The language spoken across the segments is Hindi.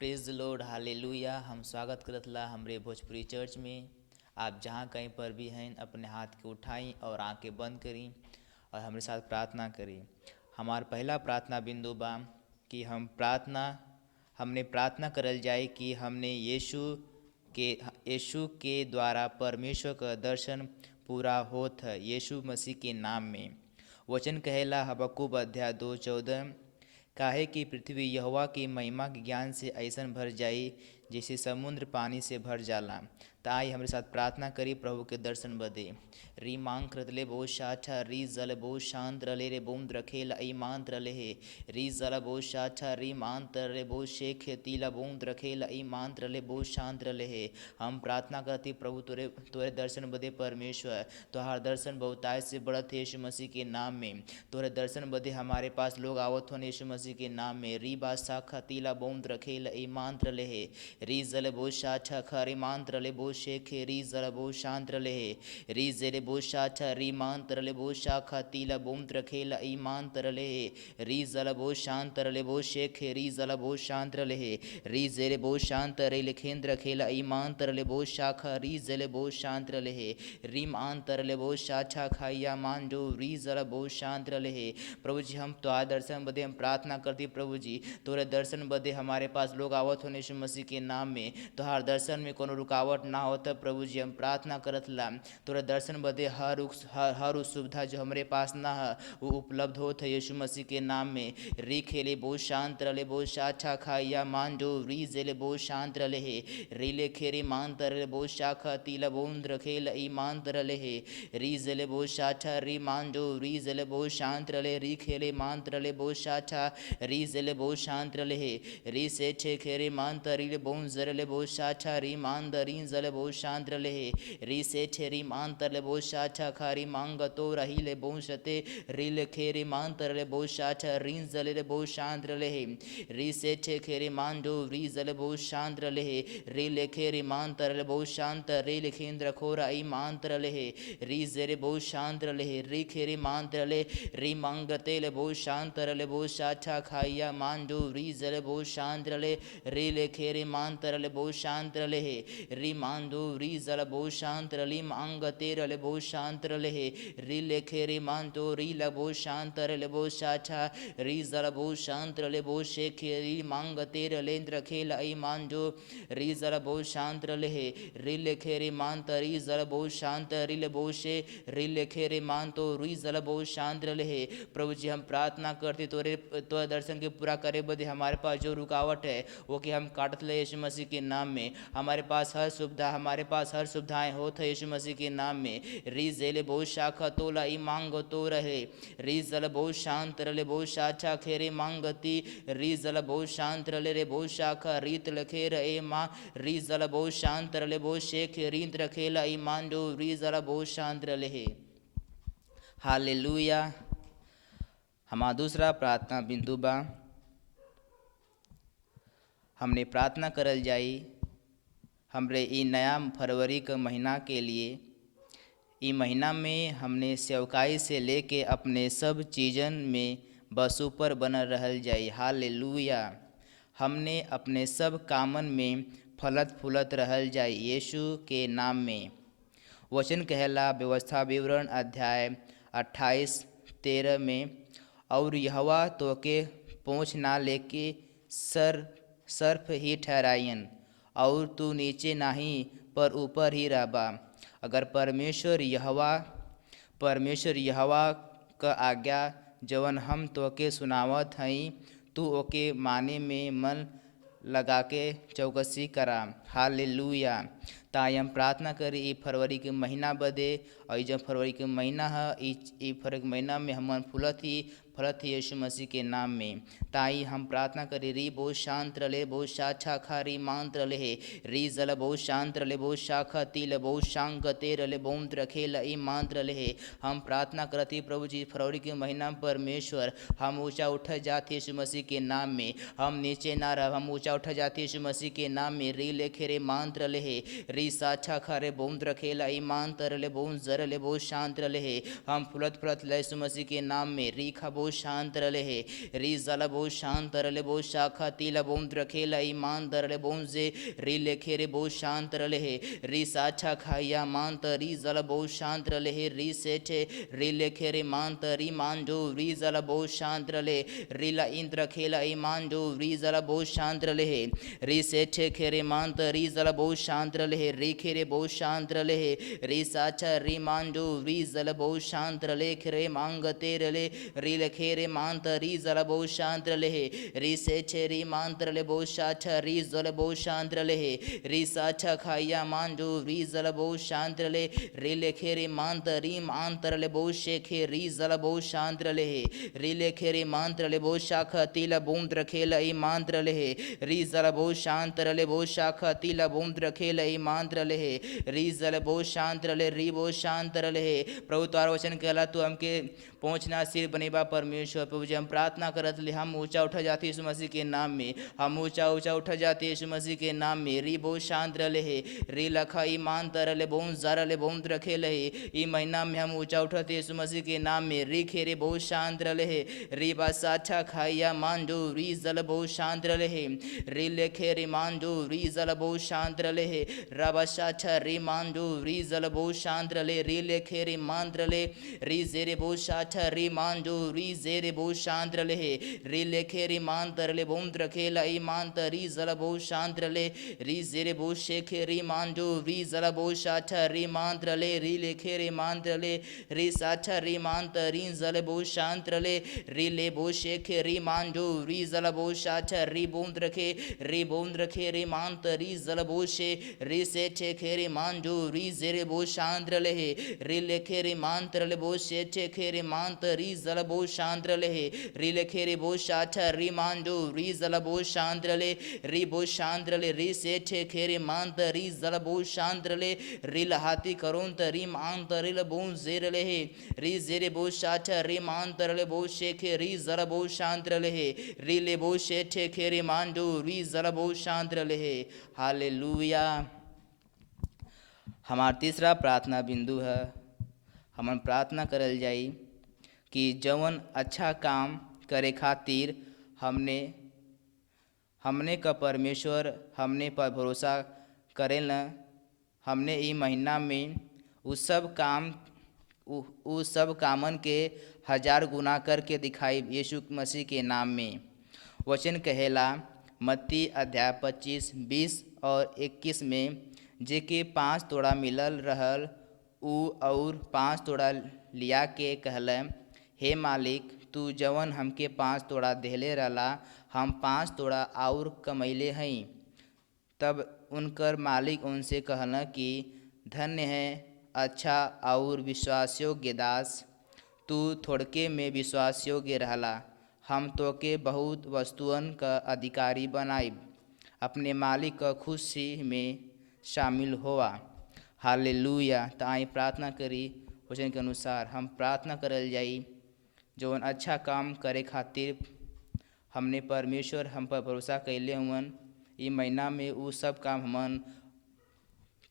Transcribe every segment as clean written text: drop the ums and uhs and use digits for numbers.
Praise the Lord, hallelujah. हम स्वागत करत ला हमरे भोजपुरी चर्च में। आप जहाँ कहीं पर भी हैं अपने हाथ के उठाई और आंखें बंद करी और हमारे साथ प्रार्थना करी। हमार पहला प्रार्थना बिंदु बा कि हमने प्रार्थना करल जाए कि हमने यीशु के द्वारा परमेश्वर का दर्शन पूरा होत है यीशु मसीह के नाम में। वचन कहेला हबक्कूक अध्याय 2:14, काहे कि पृथ्वी यहोवा की महिमा के ज्ञान से ऐसन भर जाई जैसे समुद्र पानी से भर जाला। ताई हमारे साथ प्रार्थना करी प्रभु के दर्शन बदे। री मांग कृतले बहुत शाछा री जल बहुत शांत रले रे बोम द्रखेला ईमान रले हे री जल बहुत शाछा री मान रले बहुत शेख तीला बोम द्रखेला ईमान रले बहुत शांत रले हे। हम प्रार्थना करती प्रभु तोरे तोरे दर्शन बदे परमेश्वर तोहार दर्शन बहुतायत से बढ़त है यीशु मसीह के नाम में। तोरे दर्शन बदे हमारे पास लोग आवत होने यीशु मसीह के नाम में। री बा शाखा तीला बोम द्रखेला ईमान रले हे री जल बहुत शाछा खरी मान रले बहुत शेखे री जल बहुत शांत रले हे री जेले बहुत शाछा री मान तरले बहुत शाखा तीला बोम द्रखेला ईमान तरले हे री जल बहुत शांत रले बहुत शेखे री जल बहुत शांत रले हे री जेले बहुत शांत रे लिखेंद्र खेला ईमान तरले बहुत शाखा री जले बहुत शांत रले हे री मान तरले बहुत शाछा खाइया मान जो री जल बहुत शांत रले हे। प्रभु जी हम तो दर्शन बदे हम प्रार्थना करती प्रभु जी तोरे दर्शन बदे हमारे पास लोग आवत होने यीशु मसीह के नाम में। तोहार दर्शन में कोनो रुकावट ना होता प्रभु जी हम प्रार्थना करत ला तोरे दर्शन बदे हर उस सुविधा जो हमारे पास ना है वो उपलब्ध होत है यीशु मसीह के नाम में। री खेले बहुत शांत रले बहुत शाखा खाइया मान जो री जेले बहुत शांत रले हे रीले खेरे मान तरले बहुत शाखा तीला बोंद रखेल ईमान तरले हे री जेले बहुत शाछा री मान जो री जेले बहुत शांत रले री खेले मान तरले बहुत शाछा री जेले बहुत शांत रले हे री से छे खेरे मान तरीले बोन जरले बहुत शाछा री मान दरी जले बहुत शांत रले हे री से छे री मान तरले बहुत शाछा खारी मांग तो रहीले बहुत शते रीले खेरे मान तरले बहुत शाछा री जले बहुत शांत रले हे री से छे खेरे मान जो री जले बहुत शांत रले हे री ले खेरे मान तरले बहुत शांत रे लिखेंद्र खोरा ई मान तरले हे री जेरे बहुत शांत रले हे री खेरे मान तरले री मांग तेले बहुत शांत रले बहुत शाछा खाइया मान जो री जले बहुत शांत रले री ले खेरे मान तरले बहुत शांत रले हे री मान दो री जल बहुत शांत रली मांग तेरले बहुत शांत रले हे री ले खेरे मान तो री ल बहुत शांत रले बहुत शाछा री जल बहुत शांत रले बहुत शेखे री मांग तेरलेंद्र खेल आई मान जो री जल बहुत शांत रले हे री ले खेरे मान तरी जल बहुत शांत री ले बहुत शे री ले खेरे मान तो री जल बहुत शांत रले हे। प्रभु जी हम प्रार्थना करते तोरे तो दर्शन के पूरा करे बदे हमारे पास जो रुकावट है वो कि हम काटत ले यीशु मसीह के नाम में। हमारे पास हर सुविधाएं होत है यीशु मसीह के नाम में। री जेले बहुत शाखा तोला ई मांग तो रहे री जल बहुत शांत रले बहुत शाछा खेरे मांगती री जल बहुत शांत रले रे बहुत शाखा रीत लखे रे माँ री जल बहुत शांत रले बहुत शेख रीत रखेला ई मान जो री जल बहुत शांत रले है। हालेलुया। हमारा दूसरा प्रार्थना बिंदु बा हमने प्रार्थना करल जाई हमरे ई नया फरवरी का महीना के लिए। ई महीना में हमने सेवकाई से लेके अपने सब चीज़न में बस ऊपर बनल रहल जाई। हालेलुया। हमने अपने सब कामन में फलत फूलत रहल जाई यीशु के नाम में। वचन कहला व्यवस्था विवरण अध्याय 28:13 में, और यहोवा तोके पोंछ ना लेके सर्फ ही ठहरायन और तू नीचे नहीं पर ऊपर ही रहबा। अगर परमेश्वर यहोवा का आज्ञा जवन हम तोके सुनावत हई तू ओके माने में मन लगा के चौकसी करा। हालेलुया। ताई हम प्रार्थना करी ई फरवरी के महीना बदे और जब फरवरी के महीना है ई फरवरी के महीना में हम फलत ही यीशु मसीह के नाम में। ताई हम प्रार्थना करी री बहुत शांत रले बहुत शाखा खारी मांत रले हे री जल बहुत शांत रले बहुत शाखा तिल बहुत शांग ते रले बहुत रखे ई मांत रले हे। हम प्रार्थना करती प्रभु जी फरवरी के महीना में परमेश्वर हम ऊंचा उठ जाते यीशु मसीह के नाम में। हम नीचे ना रह हम ऊंचा उठ जाते यीशु मसीह के नाम में। री लेखे रे मांत रले हे री साछा खारे बहुत रखेला ई मांत रले बहुत जरले बहुत शांत रले हे। हम फुलत ले यीशु मसीह के नाम में। री खा बहुत बो शांत रले है री जल बो शांत रले बो शाखा तिल बोम रखेला ईमान दरले बोम जे री लेखे रे बो शांत रले है री साछा खाया मांत री जल बो शांत रले है री सेठे री लेखे रे मांत री मांजो री जल बो शांत रले री ला इंद्र खेला ईमान जो री जल बो शांत रले है री सेठे खेरे मांत री जल बो शांत रले है री खेरे बो शांत रले है री साछा री मांजो री जल बो शांत रले खेरे मांगते रले री लखे रे मांत री जल बो शांत रले है री सेठे री मांत रले बो साछा री जल बो शांत रले है री साछा खाया मांजो री जल बो शांत रले री लेखे रे मांत री मांत रले बो शेखे री जल बो शांत रले है री लेखे रे मांत रले बो शाखा तिल बूंद रखेला ई मांत रले है री जल बो शांत रले बो शाखा तिल बूंद रखेला ई मांत रले है री जल बो शांत रले री बो शांत रले है प्रभु तार वचन कहला तू हमके पहुँचना सिर बनेबा परमेश्वर प्रभु जी हम प्रार्थना करत ले हम ऊंचा उठा जाते यीशु मसीह के नाम में हम ऊंचा ऊंचा उठा जाते यीशु मसीह के नाम में री बो शांत रले है री लखा ई मांत रले बोम जरले बोम रखे ले ई महीना में हम ऊंचा उठाते यीशु मसीह के नाम में री खेरे बो शांत रले है री बा साछा खाया मांजो री जल बो शांत रले है री लेखे री मांजो री जल बो शांत रले है रबा साछा री मांजो री जल बो शांत रले री लेखे री मांत रले री जेरे बो साछा री मांजो री जेरे बो शांत रले है री लेखे री मांत रले बोम रखेला ई मांत री जल बो शांत रले री जेरे बो शेखे री मांजो री जल बो साछा री मांत रले री लेखे री मांत रले री साछा री मांत री जल बो शांत रले री ले बो शेखे री मांजो री जल बो साछा री बोंद रखे री मांत री जल बो शे री सेठे खे री मांजो री जेरे बो शांत रले है री लेखे री मांत रले बो शेठे खे री मांत री जल बो शांत रले है री लेखे री बो साछा री मांजो री जल बो शांत रले री बो शांत रले री सेठे खे री मांत री जल बो शांत रले री लहाती करों री मांत री ल बो जेरले है री जेरे बो साछा री मांत रले बो शेखे री जल बो शांत रले है री ले बो शेठे खे री मांजो री जल बो शांत रले है हालेलुया। हमारा तीसरा प्रार्थना बिंदु है हम प्रार्थना करल जाई कि जवन अच्छा काम करे खातिर हमने का परमेश्वर हमने पर भरोसा करेल हमने ई महीना में उस सब कामन के 1000 गुना करके दिखाई यीशु मसीह के नाम में। वचन कहेला मत्ती अध्याय 25, 20 और 21 में जे के 5 तोड़ा मिलल रहल ऊ और 5 तोड़ा लिया के कहल हे मालिक तू जवन हमके 5 तोड़ा देहले रहला हम 5 तोड़ा और कमैले हई। तब उनकर मालिक उनसे कहला कि धन्य है अच्छा और विश्वासयोग्य दास तू थोड़के में विश्वासयोग्य रहला हम तोके बहुत वस्तुअन का अधिकारी बनाइब अपने मालिक का खुशी में शामिल होवा। हालेलुया। तो आई प्रार्थना करी वचन के अनुसार हम प्रार्थना करल जाई जौन अच्छा काम करे खातिर हमने परमेश्वर हम पर भरोसा कैले हुवन ई महीना में उ सब काम हमन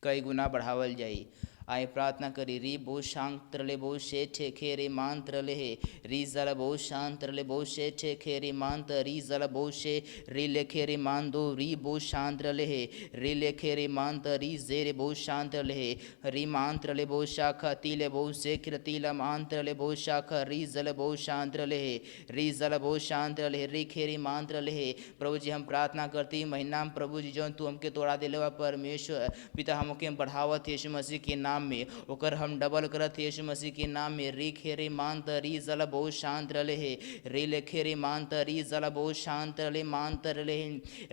कई गुना बढ़ावल जाई। आई प्रार्थना करी री बो शांत रले बो शेठे खेरे मांत रले है री जल बो शांत रले बो शेठे खेरे मांत री जल बो शे री लेखे रे मान दो री बो शांत रले है री लेखे रे मांत री जेरे बो शांत रले है री मांत रले बो शाखा तिले बो शेखर तिला मांत रले बो शाखा री जल बो शांत रले है री जल बो शांत रले री खेरी मांत रले है। प्रभु जी हम प्रार्थना करती महीना में प्रभु जी जौन तू हमके तोड़ा दिले परमेश्वर पिता हमके बढ़ावत यीशु मसीह के नाम में ओकर हम डबल करत यीशु मसीह के नाम में री खेरे मांत री जल बहुत शांत रले है री लेखेरे मांत री जल बहुत शांत रले मांत रले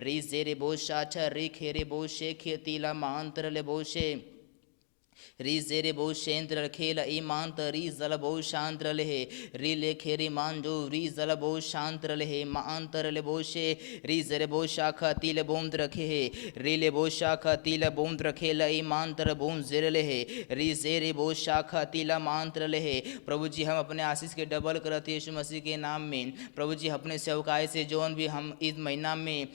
री जेरे बहुत साछा री खेरे बहुत शे खेतीला मांत रले बहुत शे री जेरे बहु शेंद्र रखेला ई मांत री जल बहु शांत रले है री लेखे री मान जो री जल बहु शांत रले है मांत रले बहु शे री जरे बहु शाखा तिल बोंद रखे है री ले बहु शाखा तिल बोंद रखेला ई मांत र बोंद जेरले है री जेरे बहु शाखा तिला मांत रले है। प्रभु जी हम अपने आशीष के डबल करते यीशु मसीह के नाम में। प्रभु जी अपने सेवकाई से जौन भी हम इस महीना में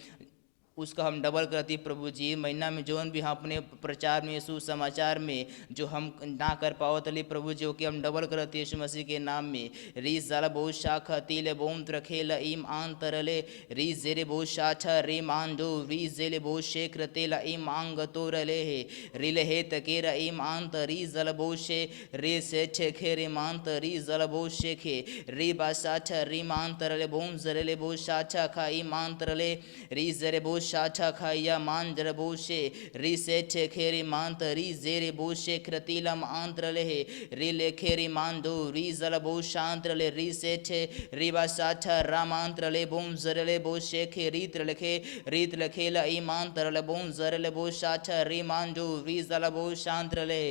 उसका हम डबल करती प्रभु जी। महीना में जोन भी हम अपने प्रचार में सुसमाचार में जो हम ना कर पावत ली प्रभु जी, कि हम डबल करती यीशु मसीह के नाम में। रीस जाला बहुत शाखा तिले बोम रखेला इम आन तरले रीस जेरे बहुत शाछा रे मान जो रीस जेले बहुत शेख रतेला इम आंग तोरले है रिले हे तकेरा इम आन रीस जल बहुत शे रे से छे रे मान रीस जल बहुत शेखे रे बाशाछा री मान तरले बोम जरले बहुत शाछा खा इम आन तरले रीस जरे बहुत शाछा खाइया मान जरे बोशे री से छे खेरी मान री जेरे बोशे kratilam antrale री ले खेरी मान दो री जल बहुत शांत्रले री से छे री बाशाछा रामांत्रले बोम जरले बोशे खे रीत लखे ला ईमान तरले बोम जरले बोशाछा री मान जो री जल बहुत शांत्रले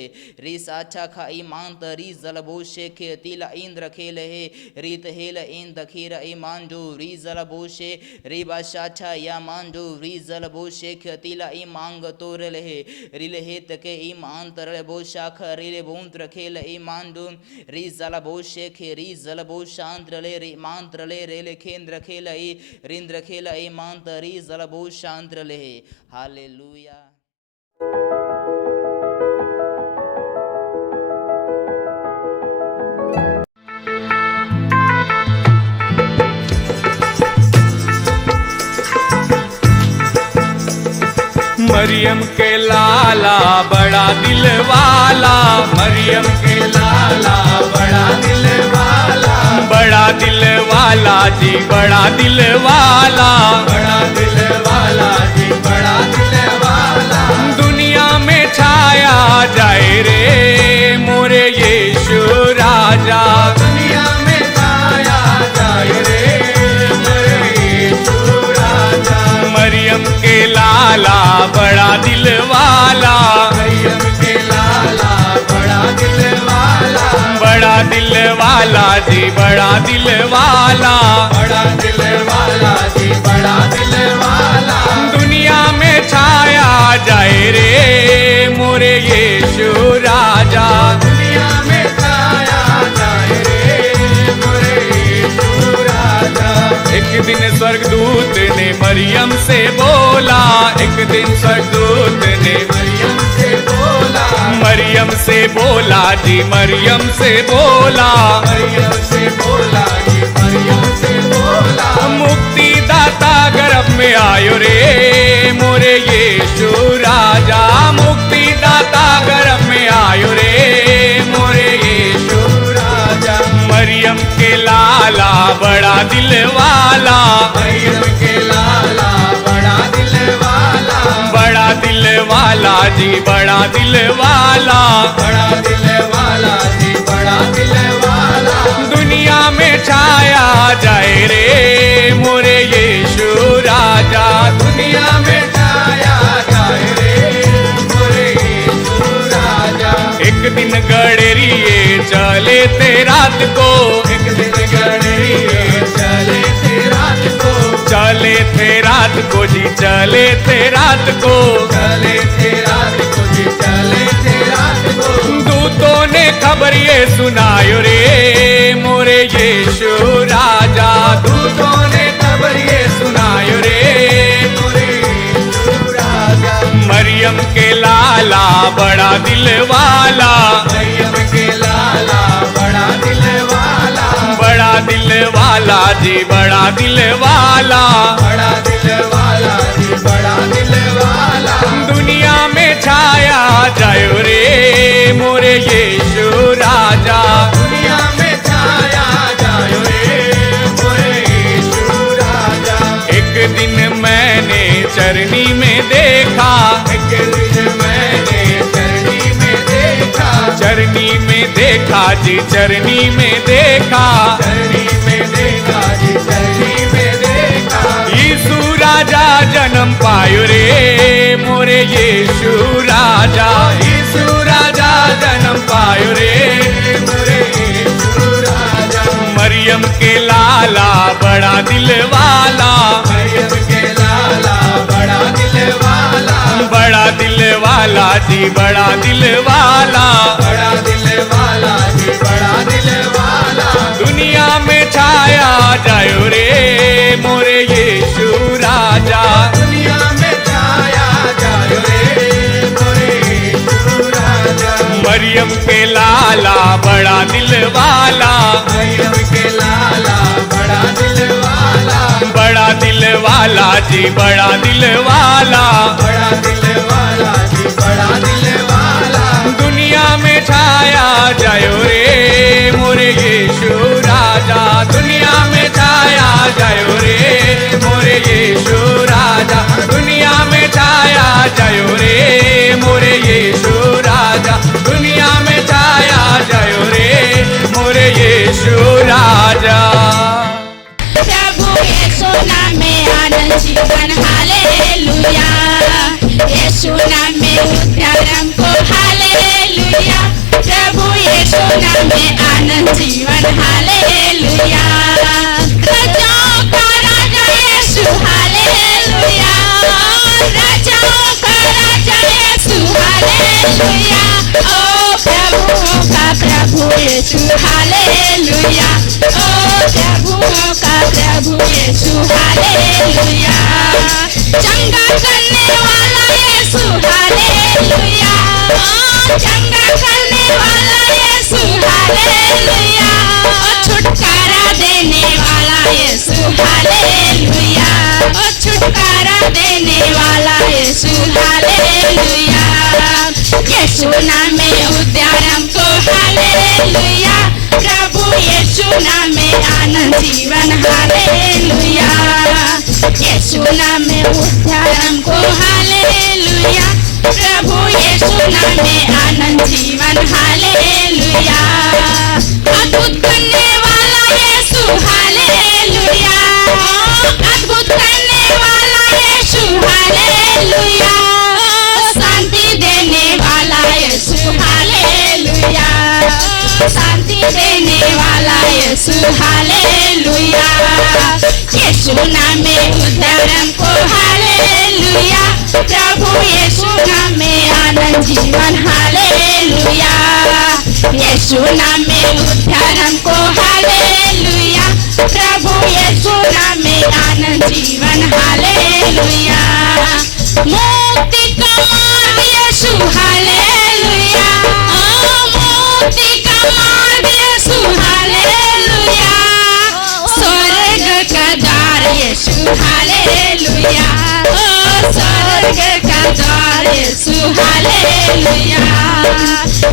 री साछा खा ईमान री जल बोशे खे तिला इंद्र खेले हे रीत हेल इन दखीरा ईमान जो री जल बोशे री बाशाछा या मान जो री जल बोशे खतिला ई मांग तोरल है रिल हे तके ई मान तरल बो शाख रिले बोम रखेल ई मान दो री जल बोशे खे री जल बो शांत रले री मान तरले रेले केंद्र खेल ई रिंद्र खेल ई मान तरी जल बो शांत रले। हालेलुया। मरियम के लाला बड़ा दिल वाला, मरियम के लाला बड़ा दिल वाला, बड़ा दिल वाला जी बड़ा दिल वाला, बड़ा दिल वाला जी बड़ा दिल वाला। दुनिया में छाया जाए रे मोरे यीशु राजा, दुनिया में छाया जाए रे मोरे यीशु राजा। मरियम के लाला बड़ा दिल वाला, मरियम के लाला बड़ा दिल वाला, बड़ा दिल वाला जी बड़ा दिल वाला, बड़ा दिल वाला जी बड़ा दिल वाला। दुनिया में छाया जाए रे मोरे यीशु राजा, दुनिया में छाया जाए रे मोरे यीशु राजा। एक दिन स्वर्गदूत ने मरियम से बोला, एक दिन स्वर्गदूत ने मरियम से बोला, मरियम से बोला जी मरियम से बोला, मरियम से बोला जी मरियम से बोला। मुक्ति दाता गर्भ में आयो रे मोरे यीशु राजा, मुक्ति दाता गर्भ में आयो रे मोरे यीशु राजा। मरियम के लाला बड़ा दिल वाला, मरियम के लाला बड़ा दिल वाला, बड़ा दिल वाला जी बड़ा दिल वाला, बड़ा दिल वाला जी बड़ा दिल वाला। दुनिया में छाया जाए रे मोरे यीशु राजा, दुनिया में छाया जाए रे मोरे यीशु राजा। एक दिन गडरिए चले थे रात को, एक दिन गडरिए चले थे रात को, चले थे रात को जी चले थे रात को, चले थे रात को जी चले थे रात को। दूतों ने खबर ये सुनायो रे मोरे यीशु राजा, दूतों ने खबर ये सुनायो रे मोरे यीशु राजा। मरियम के लाला बड़ा दिल वाला, मरियम के लाला बड़ा दिल वाला, बड़ा दिल वाला जी बड़ा दिल वाला, बड़ा दिल वाला जी बड़ा दिल वाला। दुनिया में छाया जायो रे मोरे यीशु राजा, दुनिया में छाया जायो रे मोरे यीशु राजा। एक दिन मैंने चरनी में देखा, एक दिन मैंने चरनी में देखा, चरनी में देखा जी चरनी में देखा, चरनी में देखा जी चरनी में देखा। यीशु राजा जन्म पायो रे मोरे यीशु राजा, यीशु राजा जन्म पायो रे मोरे यीशु राजा। मरियम के लाला बड़ा दिल वाला, मरियम के लाला बड़ा दिल वाला, बड़ा दिल वाला जी बड़ा दिल वाला, बड़ा दिल वाला जी बड़ा दिल वाला। दुनिया में छाया जायो रे मोरे यीशु राजा, दुनिया में लाला बड़ा दिल वाला, मरियम के लाला बड़ा दिल वाला, बड़ा दिल वाला जी बड़ा दिल वाला, बड़ा दिल वाला जी बड़ा दिल वाला। दुनिया में छाया जायो रे मोरे यीशु राजा, दुनिया में छाया जायो रे मोरे यीशु राजा, दुनिया में छाया जायो रे मोरे यीशु राजा, दुनिया में छाया जायो रे मोरे यीशु राजा। प्रभु यीशु नाम में आनंद जीवन हालेलुया, यीशु नाम में उद्धार हमको हालेलुया, प्रभु यीशु नाम में आनंद जीवन हालेलुया, राजाओं का राजा यीशु हालेलुया, राजाओं का राजा यीशु हालेलुया, ओ प्रभुओं का प्रभु यीशु हालेलुया, ओ प्रभुओं का प्रभु यीशु हालेलुया, चंगा करने वाला यीशु हालेलुया, ओ चंगा करने वाला यीशु हालेलुया, ओ छुटकारा देने वाला यीशु हालेलुया, ओ छुटकारा देने वाला यीशु हालेलुया, यीशु नाम में उद्धार हमको हालेलुया, प्रभु यीशु नाम में आनंद जीवन हालेलुया, यीशु नाम में उद्धार हमको हालेलुया, प्रभु यीशु नाम में आनंद जीवन हालेलुया, अद्भुत करने वाला यीशु हालेलुया, अद्भुत करने वाला यीशु हालेलुया, शांति देने वाला यीशु हालेलुया, शांति देने वाला यीशु हालेलुया, यीशु नाम में उद्धार हमको हालेलुया, प्रभु यीशु नाम में आनंद जीवन हालेलुया, यीशु नाम में उद्धार हमको हालेलुया, प्रभु यीशु नाम में आनंद जीवन हालेलुया, मुक्ति का मार्ग यीशु हालेलुया, मुक्ति का मार्ग यीशु हालेलुया, स्वर्ग का द्वार यीशु हालेलुया, स्वर्ग का द्वार यीशु हालेलुया,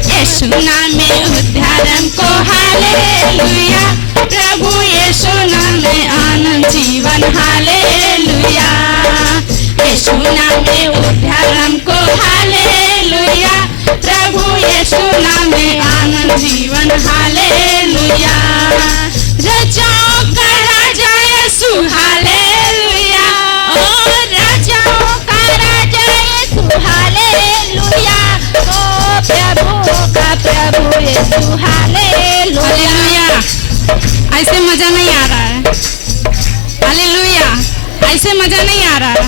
यीशु नाम में उद्धार हमको हालेलुया, प्रभु यीशु नाम में आनंद जीवन हालेलुया, यीशु नाम में उद्धार हमको हालेलुया, प्रभु यीशु नाम में आनंद जीवन हालेलुया, राजाओं का राजा यीशु हालेलुया, ओ राजाओं का राजा यीशु हालेलुया, ओ प्रभुओं का प्रभु यीशु हालेलुया। ऐसे मजा नहीं आ रहा है, हालेलुया, ऐसे मजा नहीं आ रहा है,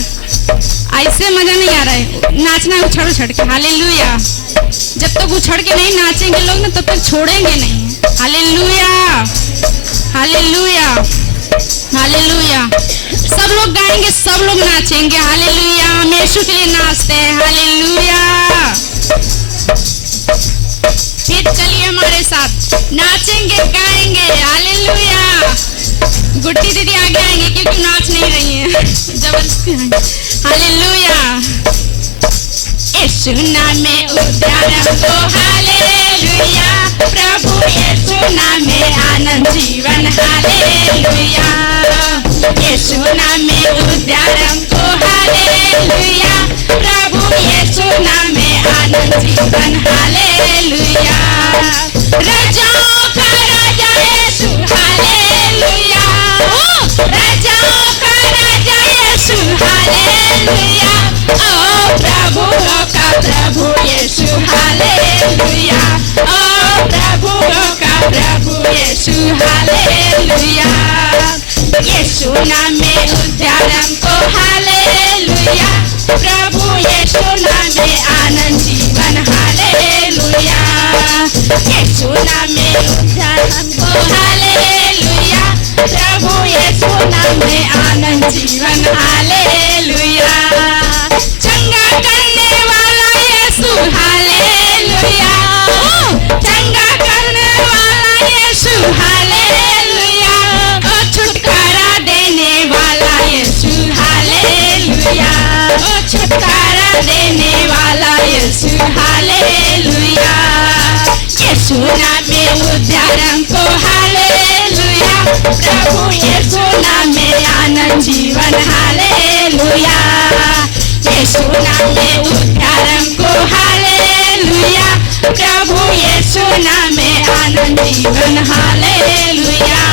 ऐसे मजा नहीं आ रहा है, नाचना है उछड़ उछड़ के, हालेलुया, जब तक उछड़ के नहीं नाचेंगे लोग ना तब तक छोड़ेंगे नहीं, हालेलुया, हालेलुया, हालेलुया, सब लोग गाएंगे, सब लोग नाचेंगे, हालेलुया, हम यीशु के लिए नाचते हैं, हालेलुया, फिर चलिए हमारे साथ नाचेंगे गाएंगे, हालेलुया, गुड्डी दीदी आगे आएंगे क्योंकि नाच नहीं रही है, जबरदस्ती आएंगे, हालेलुया, यीशु नाम में उद्धार हमको हालेलुया, प्रभु यीशु नाम में आनंद जीवन हालेलुया, यीशु नाम में उद्धार हमको हालेलुया, प्रभु यीशु नाम में आनंद जीवन हालेलुया, राजाओं का राजा यीशु हालेलुया, राजाओं का राजा यीशु हालेलुया, ओ प्रभुओं का प्रभु यीशु हालेलुया, ओ प्रभुओं का प्रभु यीशु हालेलुया, यीशु नाम में उद्धार हमको हालेलुया, प्रभु यीशु नाम में आनंद जीवन हालेलुया, यीशु नाम में उद्धार हमको हालेलुया, प्रभु यीशु नाम में आनंद जीवन हालेलुया, चंगा करने वाला यीशु हालेलुया, चंगा देने वाला यीशु हालेलुया। यीशु नाम में उद्धार हमको हालेलुया। प्रभु यीशु नाम में आनंद जीवन हालेलुया। यीशु नाम में उद्धार हमको हालेलुया। प्रभु यीशु नाम में आनंद जीवन हालेलुया।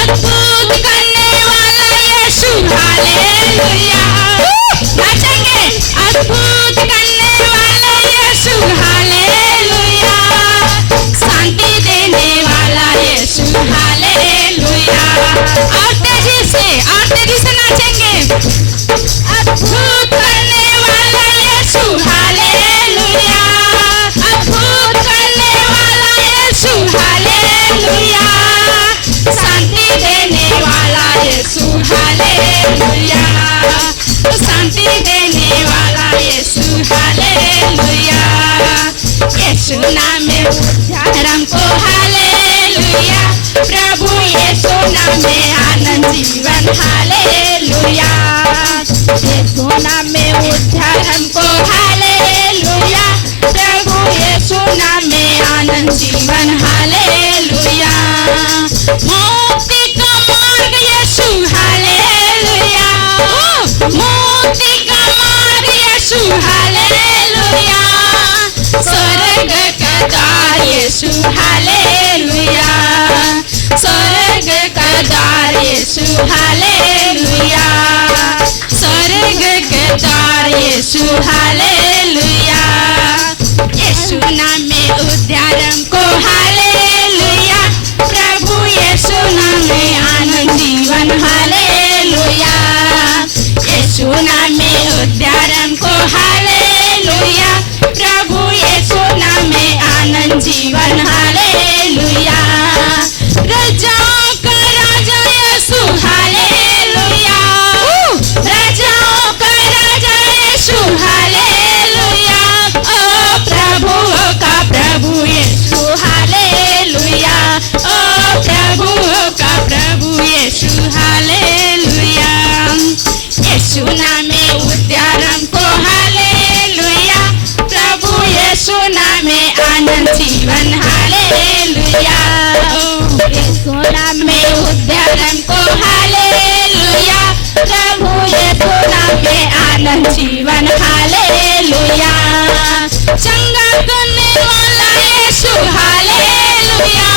अद्भुत करने वाला यीशु हालेलुया। नाचेंगे अद्भुत करने वाला यीशु हालेलुया। शांति देने वाला यीशु हालेलुया। और तेजी से नाचेंगे। अद्भुत करने वाला यीशु हालेलुया। अद्भुत करने वाला यीशु हालेलुया। शांति देने वाला यीशु हालेलुया। शांति देने वाला यीशु हालेलुया। यीशु नाम में उद्धार हमको हालेलुया। प्रभु यीशु नाम में आनंद जीवन हालेलुया। यीशु नाम में उद्धार हमको हालेलुया। प्रभु यीशु नाम में आनंद जीवन हालेलुया। मुक्ति का मार्ग यीशु हालेलुया। मुक्ति का मार्ग यीशु हालेलुया। स्वर्ग का द्वार यीशु हालेलुया। स्वर्ग का द्वार यीशु हालेलुया। स्वर्ग का द्वार यीशु हालेलुया। यीशु नाम में उद्धार हमको हालेलुया। प्रभु यीशु नाम में आनंद जीवन हालेलुया। यीशु नाम में उद्धार हमको हालेलुया। प्रभु यीशु नाम में आनंद जीवन हालेलुया। राजाओं का राजा यीशु हालेलुया। राजाओं का राजा यीशु हालेलुया। ओ प्रभु का प्रभु यीशु हालेलुया। ओ प्रभु का प्रभु यीशु हालेलुया। यीशु नाम में उद्धार हमको हालेलुया। प्रभु यीशु नाम में आनंद जीवन हालेलुया। यीशु नाम में उद्धार हमको हालेलुया। प्रभु यीशु नाम में आनंद जीवन हालेलुया। चंगा करने वाला यीशु हालेलुया।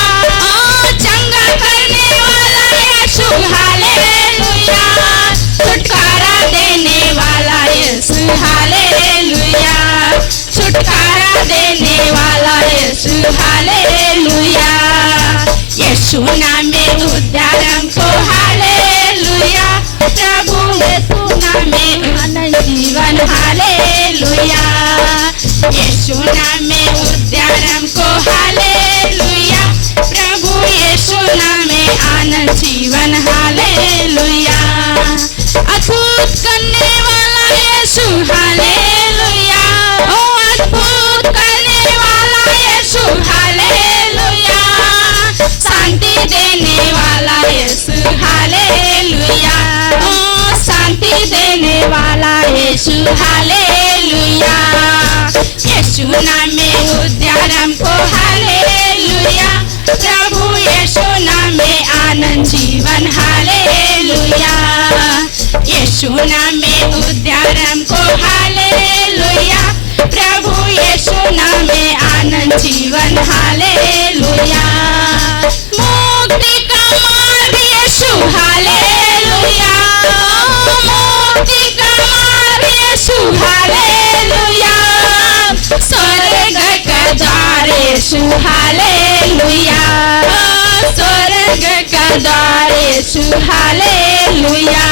चंगा करने वाला यीशु हालेलुया। छुटकारा देने वाला यीशु हालेलुया। छुटकारा देने वाला यीशु हालेलुया। यीशु नाम में उद्धार हमको हालेलुया। प्रभु यीशु नाम में आनंद जीवन हालेलुया। यीशु नाम में उद्धार हमको हालेलुया। प्रभु यीशु नाम में आनंद जीवन हालेलुया। अद्भुत करने वाला यीशु हालेलुया। ओ अद्भुत करने वाला यीशु हालेलुया। शांति देने वाला यीशु हालेलुया। ओ शांति देने वाला यीशु हालेलुया। यीशु नाम में उद्धार हमको हालेलुया। प्रभु यीशु नाम में आनंद जीवन हालेलुया। यीशु नाम में उद्धार हमको हालेलुया। प्रभु यीशु नाम में आनंद जीवन हालेलुया। मुक्ति का मार्ग यीशु हालेलुया। मुक्ति का मार्ग यीशु हालेलुया। स्वर्ग का द्वार यीशु हालेलुया। स्वर्ग का द्वार यीशु हालेलुया।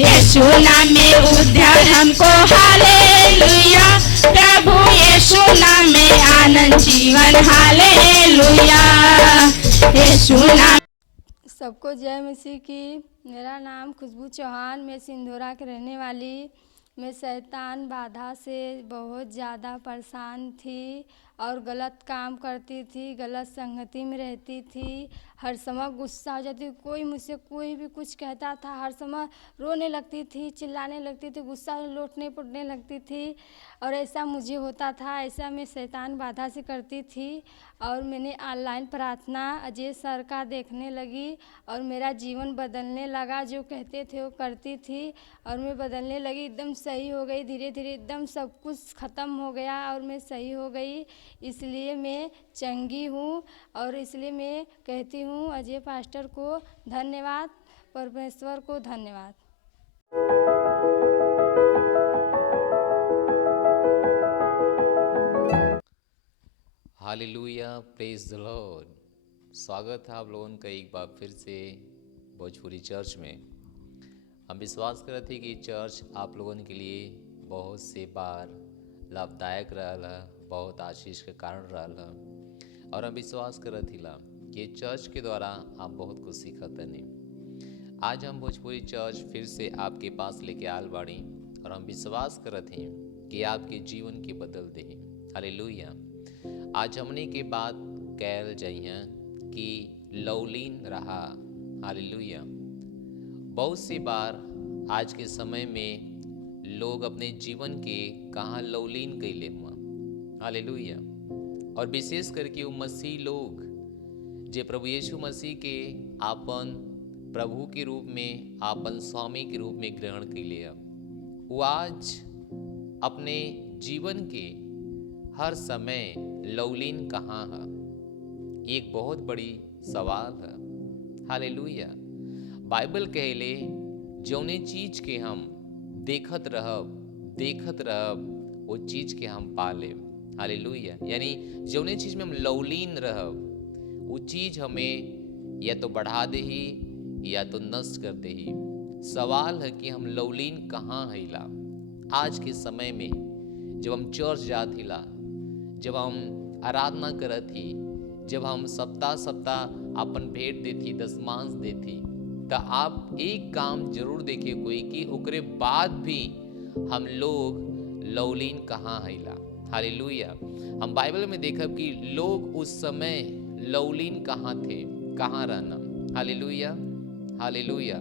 यीशु नाम में उद्धार हमको हालेलुया। प्रभु यीशु नाम में आनंद जीवन हालेलुया। यीशु नाम। सबको जय मसीह की। मेरा नाम खुशबू चौहान, मैं सिंधोरा की रहने वाली। मैं शैतान बाधा से बहुत ज़्यादा परेशान थी और गलत काम करती थी, गलत संगति में रहती थी, हर समय गुस्सा हो जाती, कोई मुझसे कोई भी कुछ कहता था हर समय रोने लगती थी, चिल्लाने लगती थी, गुस्सा लौटने पड़ने लगती थी और ऐसा मुझे होता था। ऐसा मैं शैतान बाधा से करती थी और मैंने ऑनलाइन प्रार्थना अजय सर का देखने लगी और मेरा जीवन बदलने लगा। जो कहते थे वो करती थी और मैं बदलने लगी, एकदम सही हो गई, धीरे धीरे एकदम सब कुछ ख़त्म हो गया और मैं सही हो गई। इसलिए मैं चंगी हूँ और इसलिए मैं कहती हूँ अजय पास्टर को धन्यवाद, परमेश्वर को धन्यवाद। Hallelujah, praise the Lord. स्वागत है आप लोगों का एक बार फिर से भोजपुरी चर्च में। हम विश्वास करते हैं कि चर्च आप लोगों के लिए बहुत से बार लाभदायक रहा, बहुत आशीष के कारण रहा और हम विश्वास करते कि चर्च के द्वारा आप बहुत कुछ सीखत नहीं। आज हम भोजपुरी चर्च फिर से आपके पास लेके आल बाड़ी और हम विश्वास करते हैं कि आपके जीवन के बदल दे। हालेलुया। आज हमने के बात कहल जाइए कि लौलीन रहा। हालेलुया। बहुत सी बार आज के समय में लोग अपने जीवन के कहाँ लौलीन कैले हुआ। हालेलुया। और विशेष करके वो मसीह लोग जे प्रभु यीशु मसीह के आपन प्रभु के रूप में, आपन स्वामी के रूप में ग्रहण कैले है, वो आज अपने जीवन के हर समय लौलीन कहाँ है, एक बहुत बड़ी सवाल है। हालेलुया। बाइबल कहले जौने चीज के हम देखत रहब वो चीज के हम पाले। हालेलुया। यानी जौने चीज में हम लौलीन रहब वो चीज हमें या तो बढ़ा दे ही या तो नष्ट कर दे ही। सवाल है कि हम लौलीन कहाँ हैला। आज के समय में जब हम चर्च जात हिला, जब हम आराधना करत ही, जब हम सप्ताह अपन भेंट देती, दशमांश देती, तो आप एक काम जरूर देखिए कोई कि ओकरे बाद भी हम लोग लौलीन कहाँ हैला। हालेलुया। हम बाइबल में देखब कि लोग उस समय लौलीन कहाँ थे, कहाँ रहना। Hallelujah, hallelujah.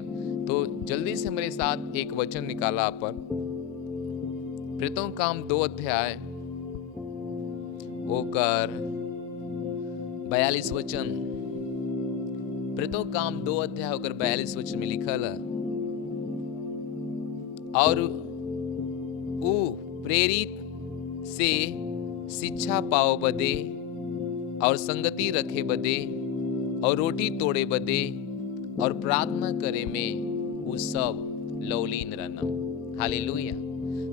तो जल्दी से मेरे साथ एक वचन निकाला अपन, प्रेरितों काम 2 अध्याय ओकर 42 वचन। प्रेरितों काम 2 अध्याय ओकर 42 वचन में लिखल है, और ऊ प्रेरित से शिक्षा पाओ बदे और संगति रखे बदे और रोटी तोड़े बदे और प्रार्थना करे में वो सब लौलीन रहना। हालेलुया।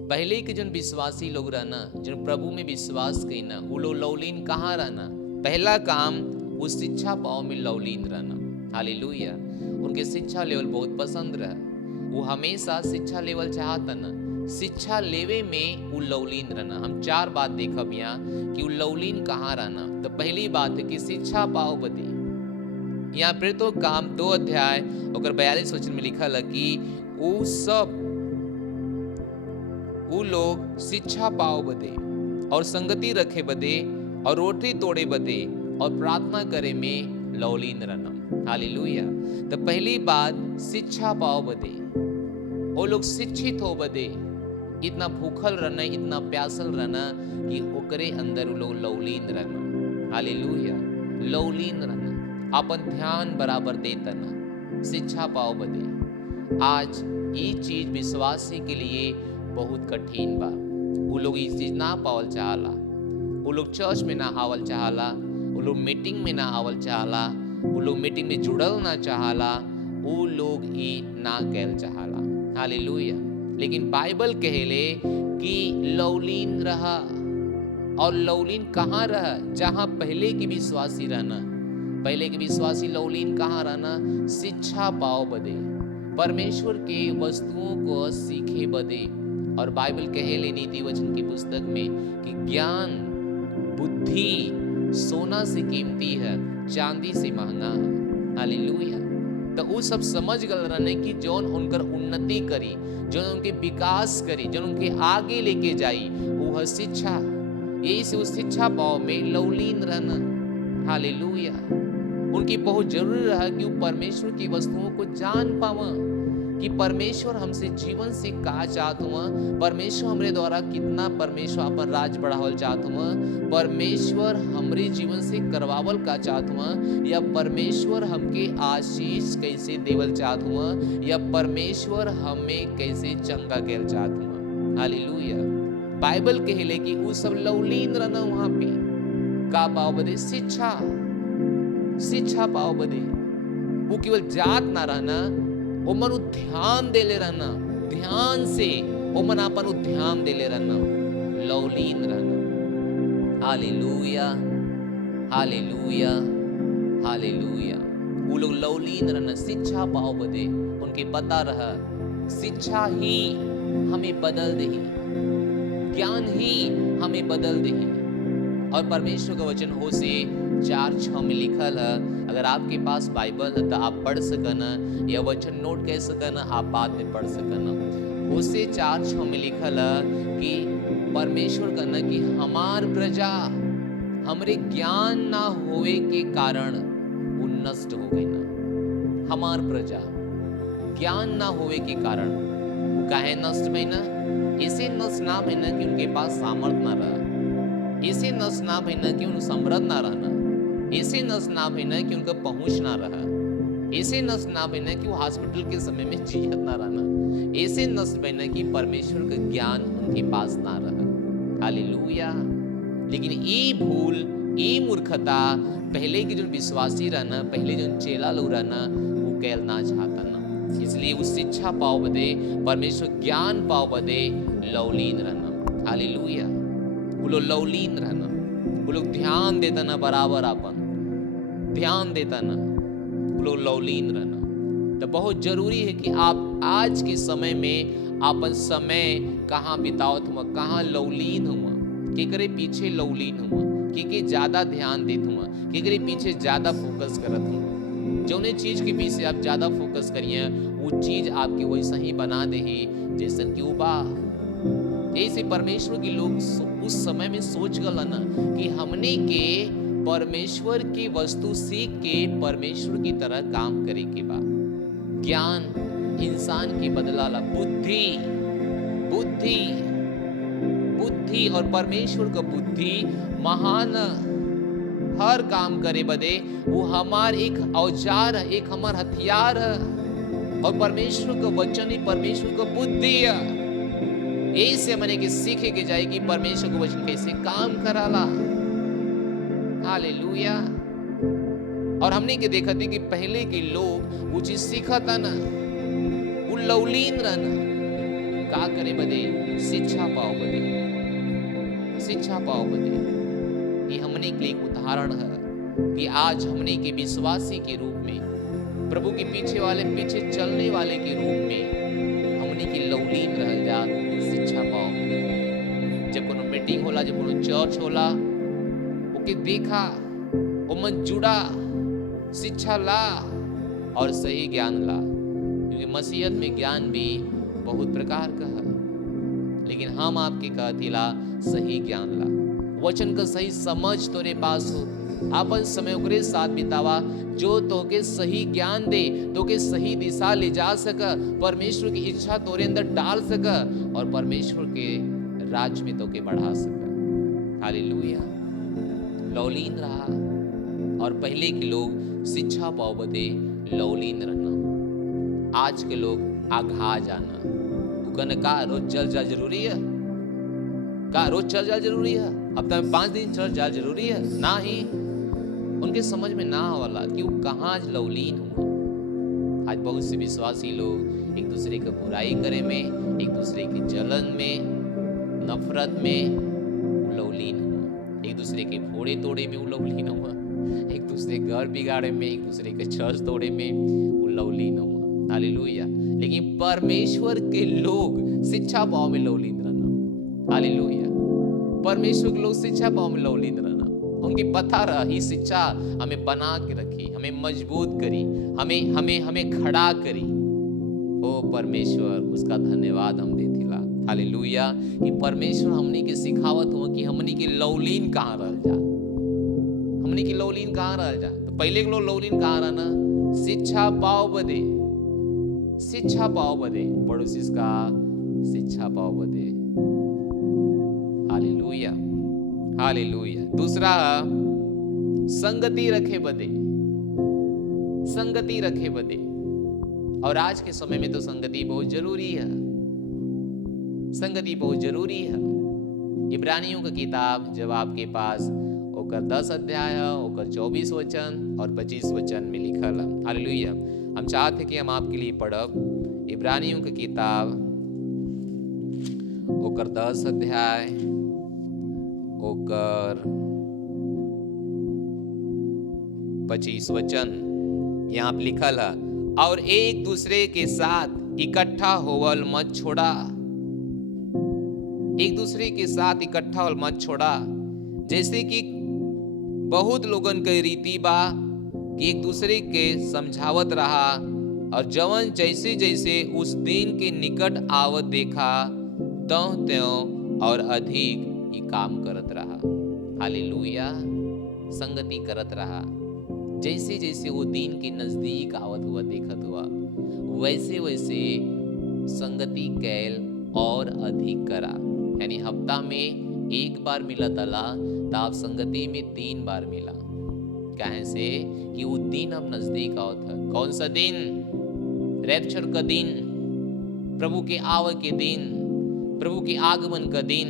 पहले के जन विश्वासी लोग रहना, जन प्रभु में विश्वास कईना, वो लोग लौलीन कहाँ रहना। पहला काम वो शिक्षा पाओ में लौलीन रहना। हालेलुया। उनके शिक्षा लेवल बहुत पसंद रहा, वो हमेशा शिक्षा लेवल चाहता ना, शिक्षा लेवे में वो लौलीन रहना। हम 4 बात देखब यहाँ कि वो लौलीन कहाँ रहना। तो पहली बात है कि शिक्षा पाओ बदे। यहाँ प्रेरितों काम 2 अध्याय और 42 वचन में लिखल है कि वो लोग शिक्षा पाओ बदे और संगति रखे बदे और रोटी तोड़े बदे और प्रार्थना करे में लौलीन रहना। हालेलुया। तो पहली बात शिक्षा पाओ बदे, वो लोग शिक्षित हो बदे, इतना भूखल रहना, इतना प्यासल रहना कि ओकरे अंदर वो लोग लौलीन रहना। हालेलुया। लौलीन रहना, अपन ध्यान बराबर देता ना, शिक्षा पाओ बदे। आज ये चीज विश्वासी के लिए बहुत कठिन बा। वो लोग ये चीज ना पावल चाहला, वो लोग चर्च में ना आवल चाहला, वो लोग मीटिंग में ना आवल चाहला, वो लोग मीटिंग में जुड़ल ना चाहला, वो लोग ही ना कहल चाहला। हालेलुया। लेकिन बाइबल कहले कि लौलीन रहा। और लौलीन कहाँ रहा? जहां पहले की विश्वासी रहना। पहले के विश्वासी लौलीन कहाँ रहना? शिक्षा पाओ बदे, परमेश्वर के वस्तुओं को सीखे बदे। और बाइबल कहेले नीति वचन की पुस्तक में कि ज्ञान बुद्धि सोना से कीमती है, चांदी से महंगा है। हालेलुया। तो वो सब समझ गल रहने कि जौन उनकर उन्नति करी, जौन उनके विकास करी, जौन उनके आगे लेके जाई, वो है शिक्षा। यही से उस शिक्षा पाव में लवलीन रहना। हालेलुया। उनकी बहुत जरूरी रहा कि वो परमेश्वर की वस्तुओं को जान पावा कि परमेश्वर हमसे जीवन से का चाहत हुआ, परमेश्वर हमरे द्वारा कितना परमेश्वर अपन राज बढ़ावल चाहत हुआ, परमेश्वर हमरे जीवन से करवावल का चाहत हुआ, या परमेश्वर हमके आशीष कैसे देवल चाहत हुआ, या परमेश्वर हमें कैसे चंगा कैल चाहत हुआ। हालेलुया। बाइबल कहले कि वो सब लवलीन रहना वहां पे का पाव बदे शिक्षा पाव बदे। वो केवल जात ना रहना, वो मन ध्यान देले रहना, ध्यान से वो मन अपन ध्यान देले रहना, लवलीन रहना। Hallelujah, hallelujah, hallelujah. वो लोग लवलीन रहना शिक्षा पाव बदे। उनके पता रहा शिक्षा ही हमें बदल दे, ज्ञान ही हमें बदल दे। और परमेश्वर का वचन होशे 4:6 में लिखल है। अगर आपके पास बाइबल है तो आप पढ़ सकना, या वचन नोट कर सकना, आप बाद में पढ़ सकना। होशे 4:6 में लिखल है कि परमेश्वर कहना कि हमार प्रजा हमरे ज्ञान ना होवे के कारण वो नष्ट हो गई ना। हमार प्रजा ज्ञान ना होवे के कारण काहे नष्ट में ना? ऐसे नष्ट ना है ना कि उनके पास सामर्थ ना रहा, ऐसे नष्ट ना है ना कि उन समृद्ध ना रहना, ऐसे नष्ट ना है ना कि उनका पहुंच ना रहा, ऐसे नष्ट ना है ना कि वो हॉस्पिटल के समय में जियत ना रहना, ऐसे नष्ट है ना कि परमेश्वर का ज्ञान उनके पास ना रहा। हालेलुया। लेकिन ये भूल, ये मूर्खता पहले के जो विश्वासी रहना, पहले जो चेला लोग रहना, वो कैल ना चाहता ना। इसलिए उस शिक्षा पाव बदे, परमेश्वर ज्ञान पाव बदे लवलीन रहना। हालेलुया। वो लोग लवलीन रहना, वो लोग ध्यान देता ना, बराबर अपन ध्यान देता ना, वो लोग लवलीन रहना। तो बहुत जरूरी है कि आप आज के समय में अपन समय कहाँ बितावत हुआ, कहाँ लवलीन हुआ, केकरे पीछे लवलीन हुआ, के ज्यादा ध्यान देत हुआ, केकरे पीछे ज्यादा फोकस करत हुआ। जौने चीज के पीछे आप ज्यादा फोकस करिए, वो चीज आपके वैसा ही बना दे जैसन कि वो बा। ऐसे परमेश्वर के लोग उस समय में सोच गल ना कि हमने के परमेश्वर की वस्तु सीख के परमेश्वर की तरह काम करे के बाद ज्ञान इंसान की बदलाला, बुद्धि बुद्धि बुद्धि और परमेश्वर का बुद्धि महान हर काम करे बदे वो हमार एक औजार है, एक हमार हथियार है। और परमेश्वर का वचन ही परमेश्वर का बुद्धि है। यही से मैंने के सीखे के जाए कि परमेश्वर का वचन कैसे काम कराला। हालेलुया। और हमने के देखा थी कि पहले के लोग वो चीज सीखा था ना, वो लवलीन रहना का करे बदे, शिक्षा पाओ बदे, शिक्षा पाओ बदे। ये हमने के लिए एक उदाहरण है कि आज हमने के विश्वासी के रूप में, प्रभु के पीछे चलने वाले के रूप में हमने की लवलीन रह जा, शिक्षा पाओ। जब कोनो मीटिंग होला, जब कोनो चर्च होला, ओके देखा, वो मन जुड़ा, शिक्षा ला और सही ज्ञान ला। क्योंकि मसीहत में ज्ञान भी बहुत प्रकार का है, लेकिन हम आपके कहती ला सही ज्ञान ला, वचन का सही समझ तोरे पास हो। अपन समय ओकरे साथ बितावा जो तोके सही ज्ञान दे, तोके सही दिशा ले जा सका, परमेश्वर की इच्छा तोरे अंदर डाल सका और परमेश्वर के राज में तोके बढ़ा सका। हालेलुया। लवलीन रहा। और पहले के लोग शिक्षा पाओ बदे लवलीन रहना। आज के लोग आघा जाना, दुकान का रोज चल जा जरूरी है, का रोज चल जा जरूरी है, हफ्ता में 5 दिन चल जा जरूरी है, ना ही उनके समझ में ना वाला कि वो कहाँ लवलीन हुआ। आज बहुत से विश्वासी लोग एक दूसरे का बुराई करे में, एक दूसरे की जलन में, नफरत में लवलीन हुआ, एक दूसरे के फोड़े तोड़े में वो लवलीन हुआ, एक दूसरे घर बिगाड़े में, एक दूसरे के चर्च तोड़े में वो लवलीन हुआ। हालेलुया। लेकिन परमेश्वर के लोग शिक्षा पाओ में लवलीन रहना। हालेलुया। परमेश्वर के लोग शिक्षा पाओ में लवलीन रहना। उनकी पता रहा ही शिक्षा हमें बना के रखी, हमें मजबूत करी, हमें खड़ा करी। ओ परमेश्वर, उसका धन्यवाद हम देथिला। हालेलुया। कि परमेश्वर हमनी के सिखावत हो कि हमनी के लौलीन कहाँ रह जा, हमनी के लौलीन कहाँ रह जा। तो पहले के लोग लौलीन कहाँ रहना, शिक्षा पाओ बदे, शिक्षा पाओ बदे, पड़ोसी का शिक्षा पाओ बदे। Hallelujah hallelujah. दूसरा संगति रखे बदे, संगति रखे बदे। और आज के समय में तो संगति बहुत जरूरी है, संगति बहुत जरूरी है। इब्रानियों का किताब जब आपके पास ओकर 10 अध्याय है, ओकर 24 वचन और 25 वचन में लिखल है। हालेलुया। हम चाहते कि हम आपके लिए पढ़ब इब्रानियों की किताब ओकर 10 अध्याय ओकर 25 वचन। यहाँ पे लिखल है, और एक दूसरे के साथ इकट्ठा होवल मत छोड़ा, एक दूसरे के साथ इकट्ठा होवल मत छोड़ा, जैसे कि बहुत लोगन के रीति बा कि एक दूसरे के समझावत रहा, और जवन जैसे जैसे उस दिन के निकट आवत देखा त्यों त्यों और अधिक ही काम करत रहा। हालेलुया। संगति करत रहा, जैसे जैसे वो दिन के नजदीक आवत हुआ देखत हुआ, वैसे वैसे संगति कैल और अधिक करा। यानी हफ्ता में एक बार मिला तला तो आप संगति में 3 बार मिला। कहे से कि वो दिन अब नजदीक आवत है। कौन सा दिन? रैप्चर का दिन, प्रभु के आवे के दिन, प्रभु के आगमन का दिन।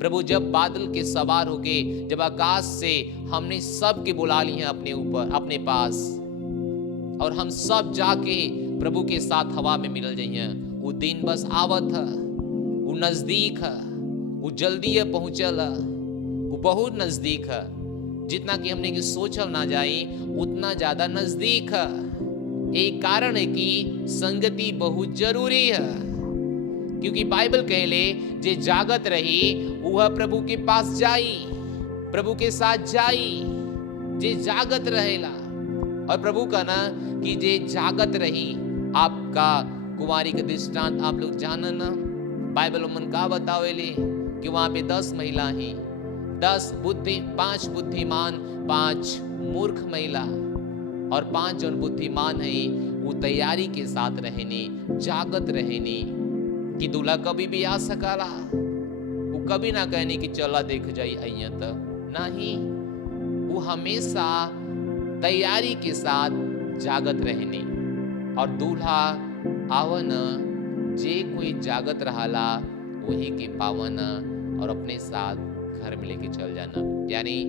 प्रभु जब बादल के सवार होके, जब आकाश से हमने सब के बुला लिए हैं अपने ऊपर, अपने पास, और हम सब जाके प्रभु के साथ हवा में मिल जाइए। वो दिन बस आवत है, वो नजदीक है, वो जल्दी है पहुंचल है, वो बहुत नजदीक है। जितना कि हमने की सोचल ना जाए उतना ज्यादा नजदीक है। एक कारण है कि संगति बहुत जरूरी है, क्योंकि बाइबल कहले जे जागत रही वह प्रभु के पास जाई, प्रभु के साथ जाई। जे जागत रहेला, और प्रभु का ना कि जे जागत रही। आपका कुमारी का दृष्टांत आप लोग जानन ना, बाइबल में का बतावेले कि वहां पे 10 महिला हैं, 5 बुद्धिमान 5 मूर्ख महिला, और 5 जन बुद्धिमान है वो तैयारी के साथ रहने, जागत रहने कि दूल्हा कभी भी आ सकाला। वो कभी ना कहने कि चला देख जाई अइया त नहीं, वो हमेशा तैयारी के साथ जागत रहने। और दूल्हा आवन जे कोई जागत रहला वही के पावन और अपने साथ घर में लेके चल जाना, यानी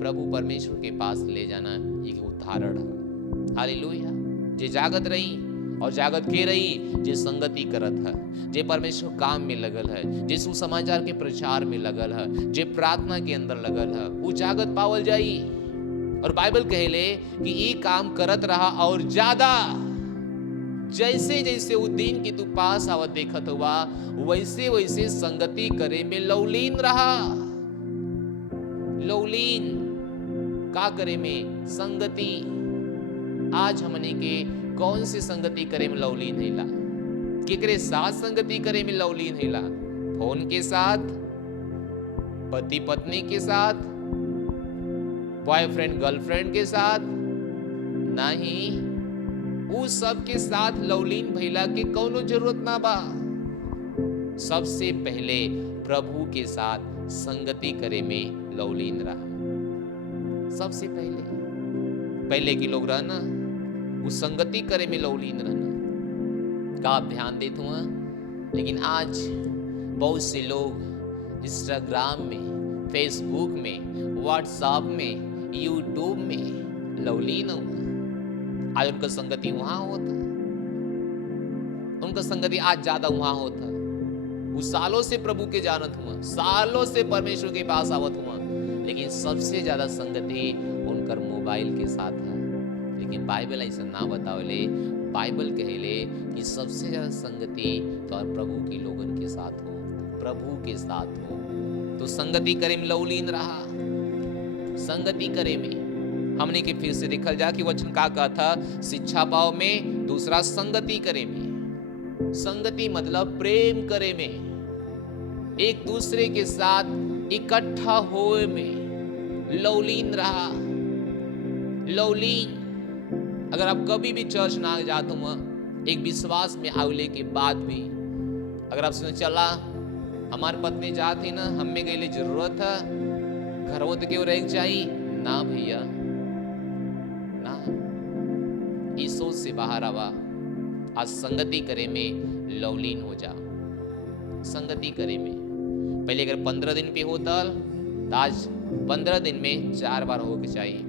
प्रभु परमेश्वर के पास ले जाना, एक उदाहरण है। हालेलुया। जे जागत रही, और जागत के रही जे संगति करत है, जे परमेश्वर काम में लगल है, जे सुसमाचार के प्रचार में लगल है, जे प्रार्थना के अंदर लगल है, वो जागत पावल जाई। और बाइबल कहले कि ये काम करत रहा और ज्यादा, जैसे जैसे वो दिन की तू पास आवत देखत हुआ, वैसे वैसे संगति करे में लौलीन रहा। लौलीन का करे में? संगति। आज हमने के कौन सी संगति करे में लौलीन हैला? केकरे साथ संगति करे में लौलीन हैला? फोन के साथ, पति पत्नी के साथ, बॉयफ्रेंड गर्लफ्रेंड के साथ? नहीं, उस सब के साथ लौलीन भइला के कौनो जरूरत ना बा। सबसे पहले प्रभु के साथ संगति करे में लौलीन रहा। सबसे पहले के लोग रहना वो संगति करे में लौलीन रहना का आप ध्यान देते हुआ। लेकिन आज बहुत से लोग इंस्टाग्राम में, फेसबुक में, व्हाट्सएप में, यूट्यूब में लौलीन हुआ। आज उनका संगति वहां होता, उनका संगति आज ज्यादा वहां होता। वो सालों से प्रभु के जानत हुआ, सालों से परमेश्वर के पास आवत हुआ, लेकिन सबसे ज्यादा संगति उनकर मोबाइल के साथ है। लेकिन बाइबल ऐसा ना बतावले। बाइबल कहले कि सबसे ज्यादा संगति तो प्रभु के लोगन के साथ हो, प्रभु के साथ हो। तो संगति करे में लौलीन रहा, संगति करे में। हमने के फिर से देखल जा कि वचन का था, शिक्षा पाओ में, दूसरा संगति करे में। संगति मतलब प्रेम करे में। एक दूसरे के साथ इकट्ठा होए में लौलीन रहा। लौलीन, अगर आप कभी भी चर्च ना जाते हो, एक विश्वास में आवले के बाद भी अगर आप सुने चला हमार पत्नी जाती ना, हमें गई जरूरत है, घर वो तो क्यों रह चाहिए ना भैया ना। इस सोच से बाहर आवा, आज संगति करे में लौलीन हो जा। संगति करे में पहले अगर 15 दिन पे होता तो आज 15 दिन में 4 बार हो के चाहिए।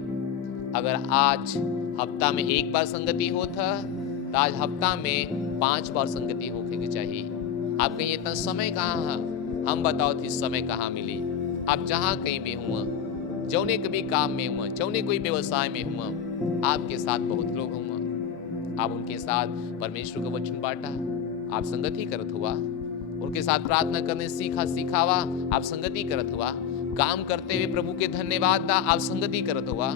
अगर आज हफ्ता में 1 बार संगति होता तो आज हफ्ता में 5 बार संगति होके के चाहिए। आप कहीं इतना समय कहाँ है? हम बताओ थी समय कहाँ मिली? आप जहाँ कहीं भी हुआ, जौने कभी काम में हुआ, जौने कोई व्यवसाय में हुआ, आपके साथ बहुत लोग हुआ, आप उनके साथ परमेश्वर का वचन बांटा, आप संगति करत हुआ, उनके साथ प्रार्थना करने सिखावा, आप संगति करत हुआ, काम करते हुए प्रभु के धन्यवाद दा, आप संगति करत हुआ,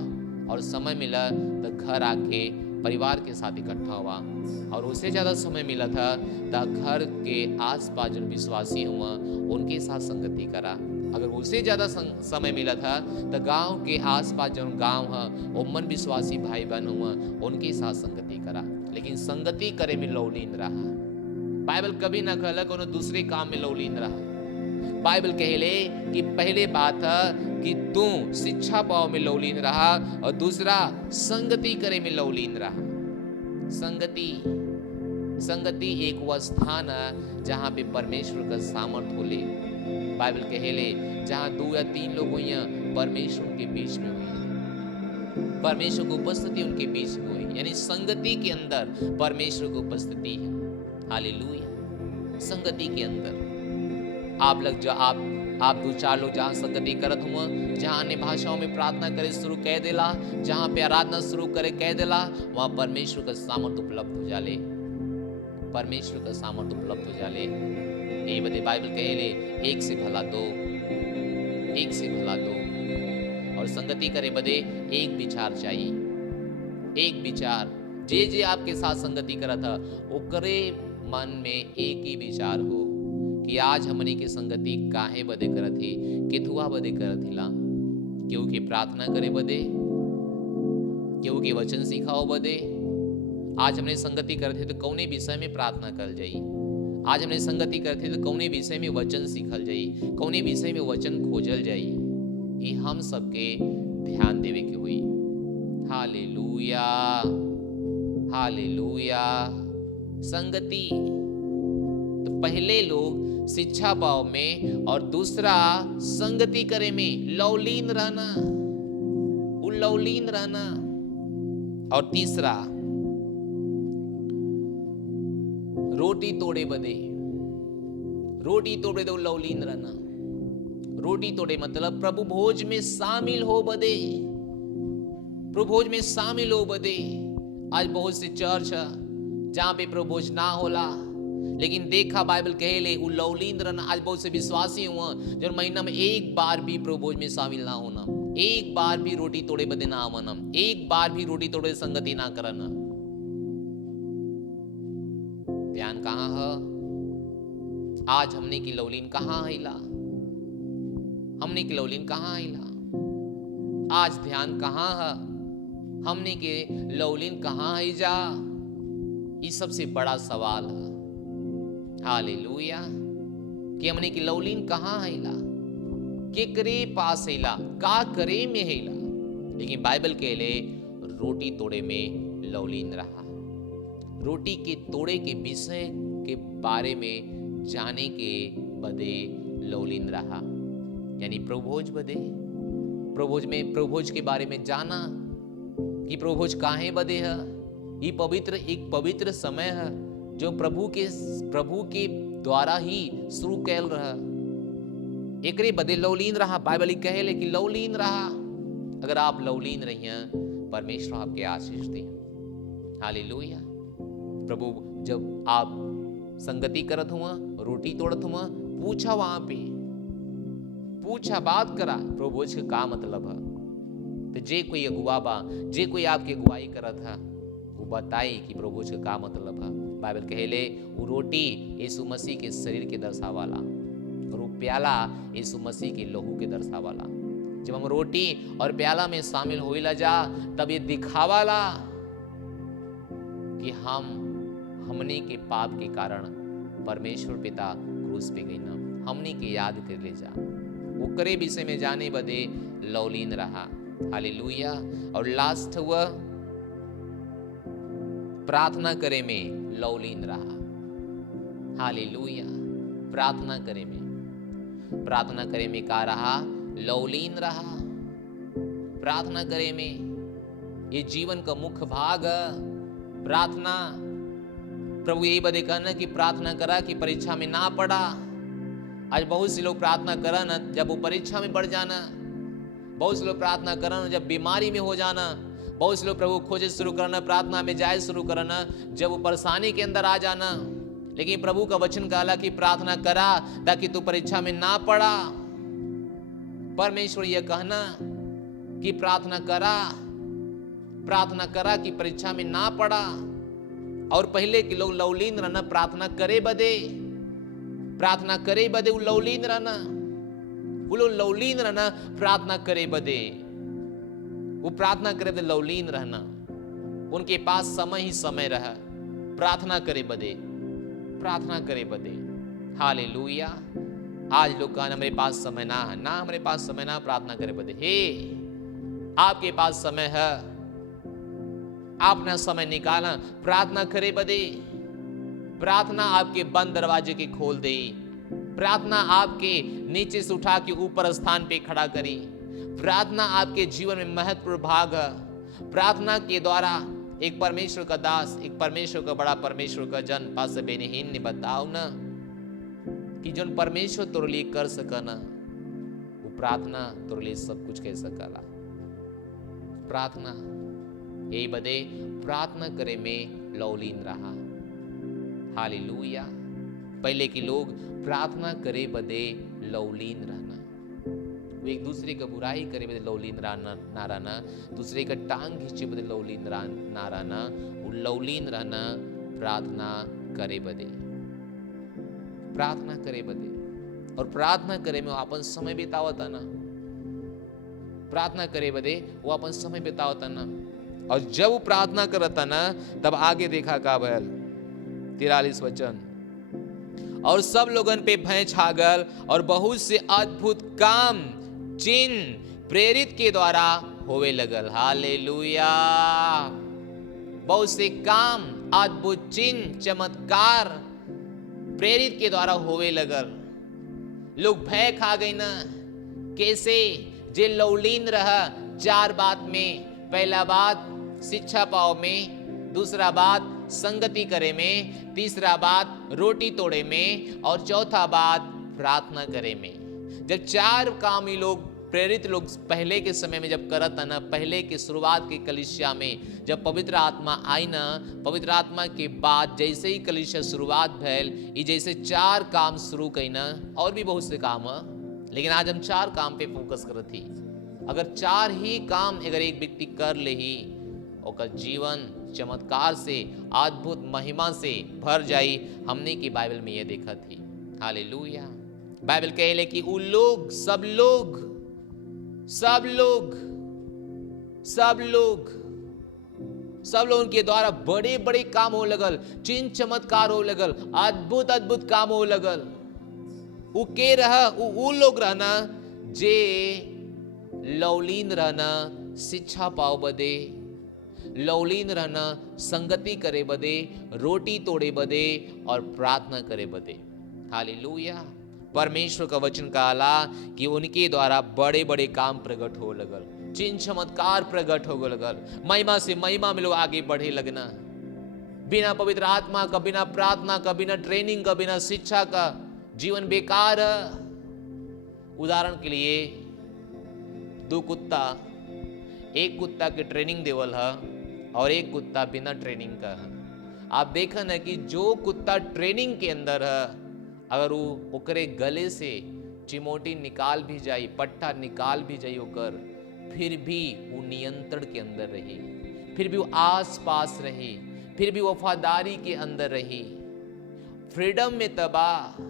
और समय मिला तो घर आके परिवार के साथ इकट्ठा हुआ, और उससे ज़्यादा समय मिला था तो घर के आसपास जो विश्वासी हुआ उनके साथ संगति करा। अगर उससे ज़्यादा समय मिला था तो गांव के आसपास जो गांव है उमन विश्वासी भाई बहन हुआ उनके साथ संगति करा। लेकिन संगति करे में लौलीन रहा। बाइबल कभी ना कहला कोनो दूसरे काम में लौलीन रहा। बाइबल कहले कि पहले बात है कि तू शिक्षा पाओ में लौलीन रहा, और दूसरा संगति करे में लौलीन रहा। संगति एक वो स्थान है जहाँ पे परमेश्वर का सामर्थ होले। बाइबल कहले जहाँ 2 या 3 लोग हुई परमेश्वर के बीच में हुई, परमेश्वर की उपस्थिति उनके बीच में हुई। यानी संगति के अंदर परमेश्वर की उपस्थिति है। हालेलुया। संगति के अंदर आप लोग जो आप 2-4 लोग जहाँ संगति करत हुआ, जहाँ अन्य भाषाओं में प्रार्थना करे शुरू कह देला, जहाँ पे आराधना शुरू करे कह देला, वहाँ परमेश्वर का सामर्थ उपलब्ध हो जाले। परमेश्वर का सामर्थ उपलब्ध हो जाले। ये बदे बाइबल कहेले एक से भला दो, एक से भला दो। और संगति करे बदे एक विचार चाहिए, एक विचार। जे आपके साथ संगति करा था वो करे मन में एक ही विचार हो कि आज हमनी के संगति काहे बदे करत ही, केथुआ बदे करत हिला, केहू के प्रार्थना करे बदे, केहू के वचन सिखाओ बदे। आज हमने संगति करते तो कौने विषय में प्रार्थना कर जाई, आज हमने संगति करते तो कौने विषय में वचन सीखल जाई, कौने विषय में वचन खोजल जाई। ये हम सबके ध्यान देवे के हुई। Hallelujah, hallelujah. संगति तो पहले लोग शिक्षा भाव में, और दूसरा संगति करे में लौलीन रहना, लौलीन रहना। और तीसरा रोटी तोड़े बदे, रोटी तोड़े दो लौलीन रहना। रोटी तोड़े मतलब प्रभु भोज में शामिल हो बदे, प्रभु भोज में शामिल हो बदे। आज बहुत से चर्च है जहाँ पे प्रभु भोज ना होला, लेकिन देखा बाइबल कहेले उ लौलीन रहना। आज बहुत से विश्वासी हुआ जो महीना में 1 बार भी प्रभु भोज में शामिल ना होना, 1 बार भी रोटी तोड़े बदे ना आना, 1 बार भी रोटी तोड़े संगति ना करना। ध्यान कहाँ है? आज हमने की लौलीन कहाँ आइला? हमने की लौलीन कहाँ आइला? आज ध्यान कहाँ है? हमने के लौलीन कहाँ आई जा? ये सबसे बड़ा सवाल है। हालेलुया। कि हमने की लौलीन कहाँ आइला, केकरे पास आइला, का करे में आइला। लेकिन बाइबल कहले रोटी तोड़े में लौलीन रहा। रोटी के तोड़े के विषय के बारे में जाने के बदे लौलीन रहा। यानी प्रभुभोज बदे, प्रभुभोज में प्रभुभोज के बारे में जाना कि प्रभुभोज काहे बदे है। ये एक पवित्र समय है जो प्रभु के द्वारा ही शुरू कैल रहा। एकरे बदे लौलीन रहा। बाइबल कहेले कि लौलीन रहा। अगर आप लौलीन रही हैं, परमेश्वर आपके आशीष दे। हालेलुया। प्रभु जब आप संगति करत हुआ, रोटी तोड़त हुआ, पूछा वहां पे, पूछा बात करा प्रभु भोज का मतलब है। तो जे कोई अगुआ बा, जे कोई आपके अगुवाई करत है, वो बताई कि प्रभु भोज का बाइबल कहेले वो रोटी यीशु मसीह के शरीर के दर्शावाला, और वो प्याला यीशु मसीह के लहू के दर्शावाला। जब हम रोटी और प्याला में शामिल होइला जा तब ये दिखावाला कि हमनी के पाप के कारण परमेश्वर पिता क्रूस पे गई ना, हमनी के याद कर ले जा, ओकरे विषय में जाने बदे लौलीन रहा। हालेलुया। और लास्ट हुआ प्रार्थना करे में लौलीन रहा। हालेलुया। प्रार्थना करे में का रहा? लौलीन रहा। प्रार्थना करे में ये जीवन का मुख्य भाग प्रार्थना। प्रभु यही बदे कहना कि प्रार्थना करा कि परीक्षा में ना पड़ा। आज बहुत से लोग प्रार्थना करा ना जब वो परीक्षा में बढ़ जाना, बहुत से लोग प्रार्थना करा ना जब बीमारी में हो जाना, बहुत से लोग प्रभु खोजे शुरू करना, प्रार्थना में जाए शुरू करना जब वो परेशानी के अंदर आ जाना। लेकिन प्रभु का वचन कहला कि प्रार्थना करा ताकि तू परीक्षा में ना पड़ा। परमेश्वर यह कहना कि प्रार्थना करा कि परीक्षा में ना पड़ा। और पहले के लोग लौलीन रहना प्रार्थना करे बदे वो लौलीन रहना, वो लोग लौलीन रहना प्रार्थना करे बदे, वो प्रार्थना करे बदे लौलीन रहना। उनके पास समय ही समय रहा प्रार्थना करे बदे। हालेलुया। आज लोग कहना हमारे पास समय ना है, ना हमारे पास समय ना प्रार्थना करे बदे। हे, आपके पास समय है, आपने समय निकाला प्रार्थना करे बदे। प्रार्थना आपके बंद दरवाजे के खोल दे, प्रार्थना आपके नीचे से उठा के ऊपर स्थान पे खड़ा करी। प्रार्थना आपके जीवन में महत्वपूर्ण भाग है। प्रार्थना के द्वारा एक परमेश्वर का दास, एक परमेश्वर का बड़ा परमेश्वर का जन पास बेनीहीन ने बताओ ना कि जो परमेश्वर तोरे लिए कर सका ना, वो प्रार्थना तोरे लिए सब कुछ कह सकला। प्रार्थना यही बदे प्रार्थना करे में लौलीन रहा। हालेलुया। पहले के लोग प्रार्थना करे बदे लौलीन रहना, वो एक दूसरे का बुराई करे बदे लौलीन ना रहना, दूसरे का टांग खींचे बदे लौलीन ना रहना, वो लौलीन रहना प्रार्थना करे बदे। और प्रार्थना करे में वो अपन समय बितावता ना, प्रार्थना करे बदे वो अपन समय बितावता ना। और जब वो प्रार्थना करता ना तब आगे देखा का भयल 43 वचन, और सब लोगन पे भय छागल और बहुत से अद्भुत काम चिन्ह प्रेरित के द्वारा होवे लगल। हालेलुया। बहुत से काम, अद्भुत चिन्ह, चमत्कार प्रेरित के द्वारा होवे लगल। लोग भय खा गई ना। कैसे? जे लौलीन रहा 4 बात में। पहला बात शिक्षा पाओ में, दूसरा बात संगति करे में, तीसरा बात रोटी तोड़े में, और चौथा बात प्रार्थना करे में। जब 4 काम ये लोग प्रेरित लोग पहले के समय में जब करत ना, पहले के शुरुआत के कलीसिया में जब पवित्र आत्मा आई ना, पवित्र आत्मा के बाद जैसे ही कलीसिया शुरुआत भैल, ये जैसे 4 काम शुरू कई ना, और भी बहुत से काम है, लेकिन आज हम 4 काम पे फोकस करत थी। अगर 4 ही काम अगर एक व्यक्ति कर ले ही, ओकर जीवन चमत्कार से, अद्भुत महिमा से भर जाई। हमने की बाइबल में ये देखा थी। हालेलुया। बाइबल कहले कि वो लोग सब लोगों के द्वारा बड़े बड़े काम हो लगल, चिन्ह चमत्कार हो लगल, अद्भुत काम हो लगल। वो के रहा? वो लोग रहना जे लौलीन रहना शिक्षा पाओ बदे, लौलीन रहना संगति करे बदे, रोटी तोड़े बदे और प्रार्थना करे बदे। हालेलुया। परमेश्वर का वचन कहला कि उनके द्वारा बड़े बड़े काम प्रकट हो लगल, चिन्ह चमत्कार प्रकट हो लगल, महिमा से महिमा में लोग आगे बढ़े लगना। बिना पवित्र आत्मा का, बिना प्रार्थना का, बिना ट्रेनिंग का, बिना शिक्षा का जीवन बेकार है। उदाहरण के लिए 2 कुत्ता, एक कुत्ता के ट्रेनिंग देवल है और एक कुत्ता बिना ट्रेनिंग का है। आप देखा ना कि जो कुत्ता ट्रेनिंग के अंदर है, अगर वो ओकरे गले से चिमोटी निकाल भी जाई, पट्टा निकाल भी जाई ओकर, फिर भी वो नियंत्रण के अंदर रही, फिर भी वो आस पास रही, फिर भी वफादारी के अंदर रही, फ्रीडम में तबाह।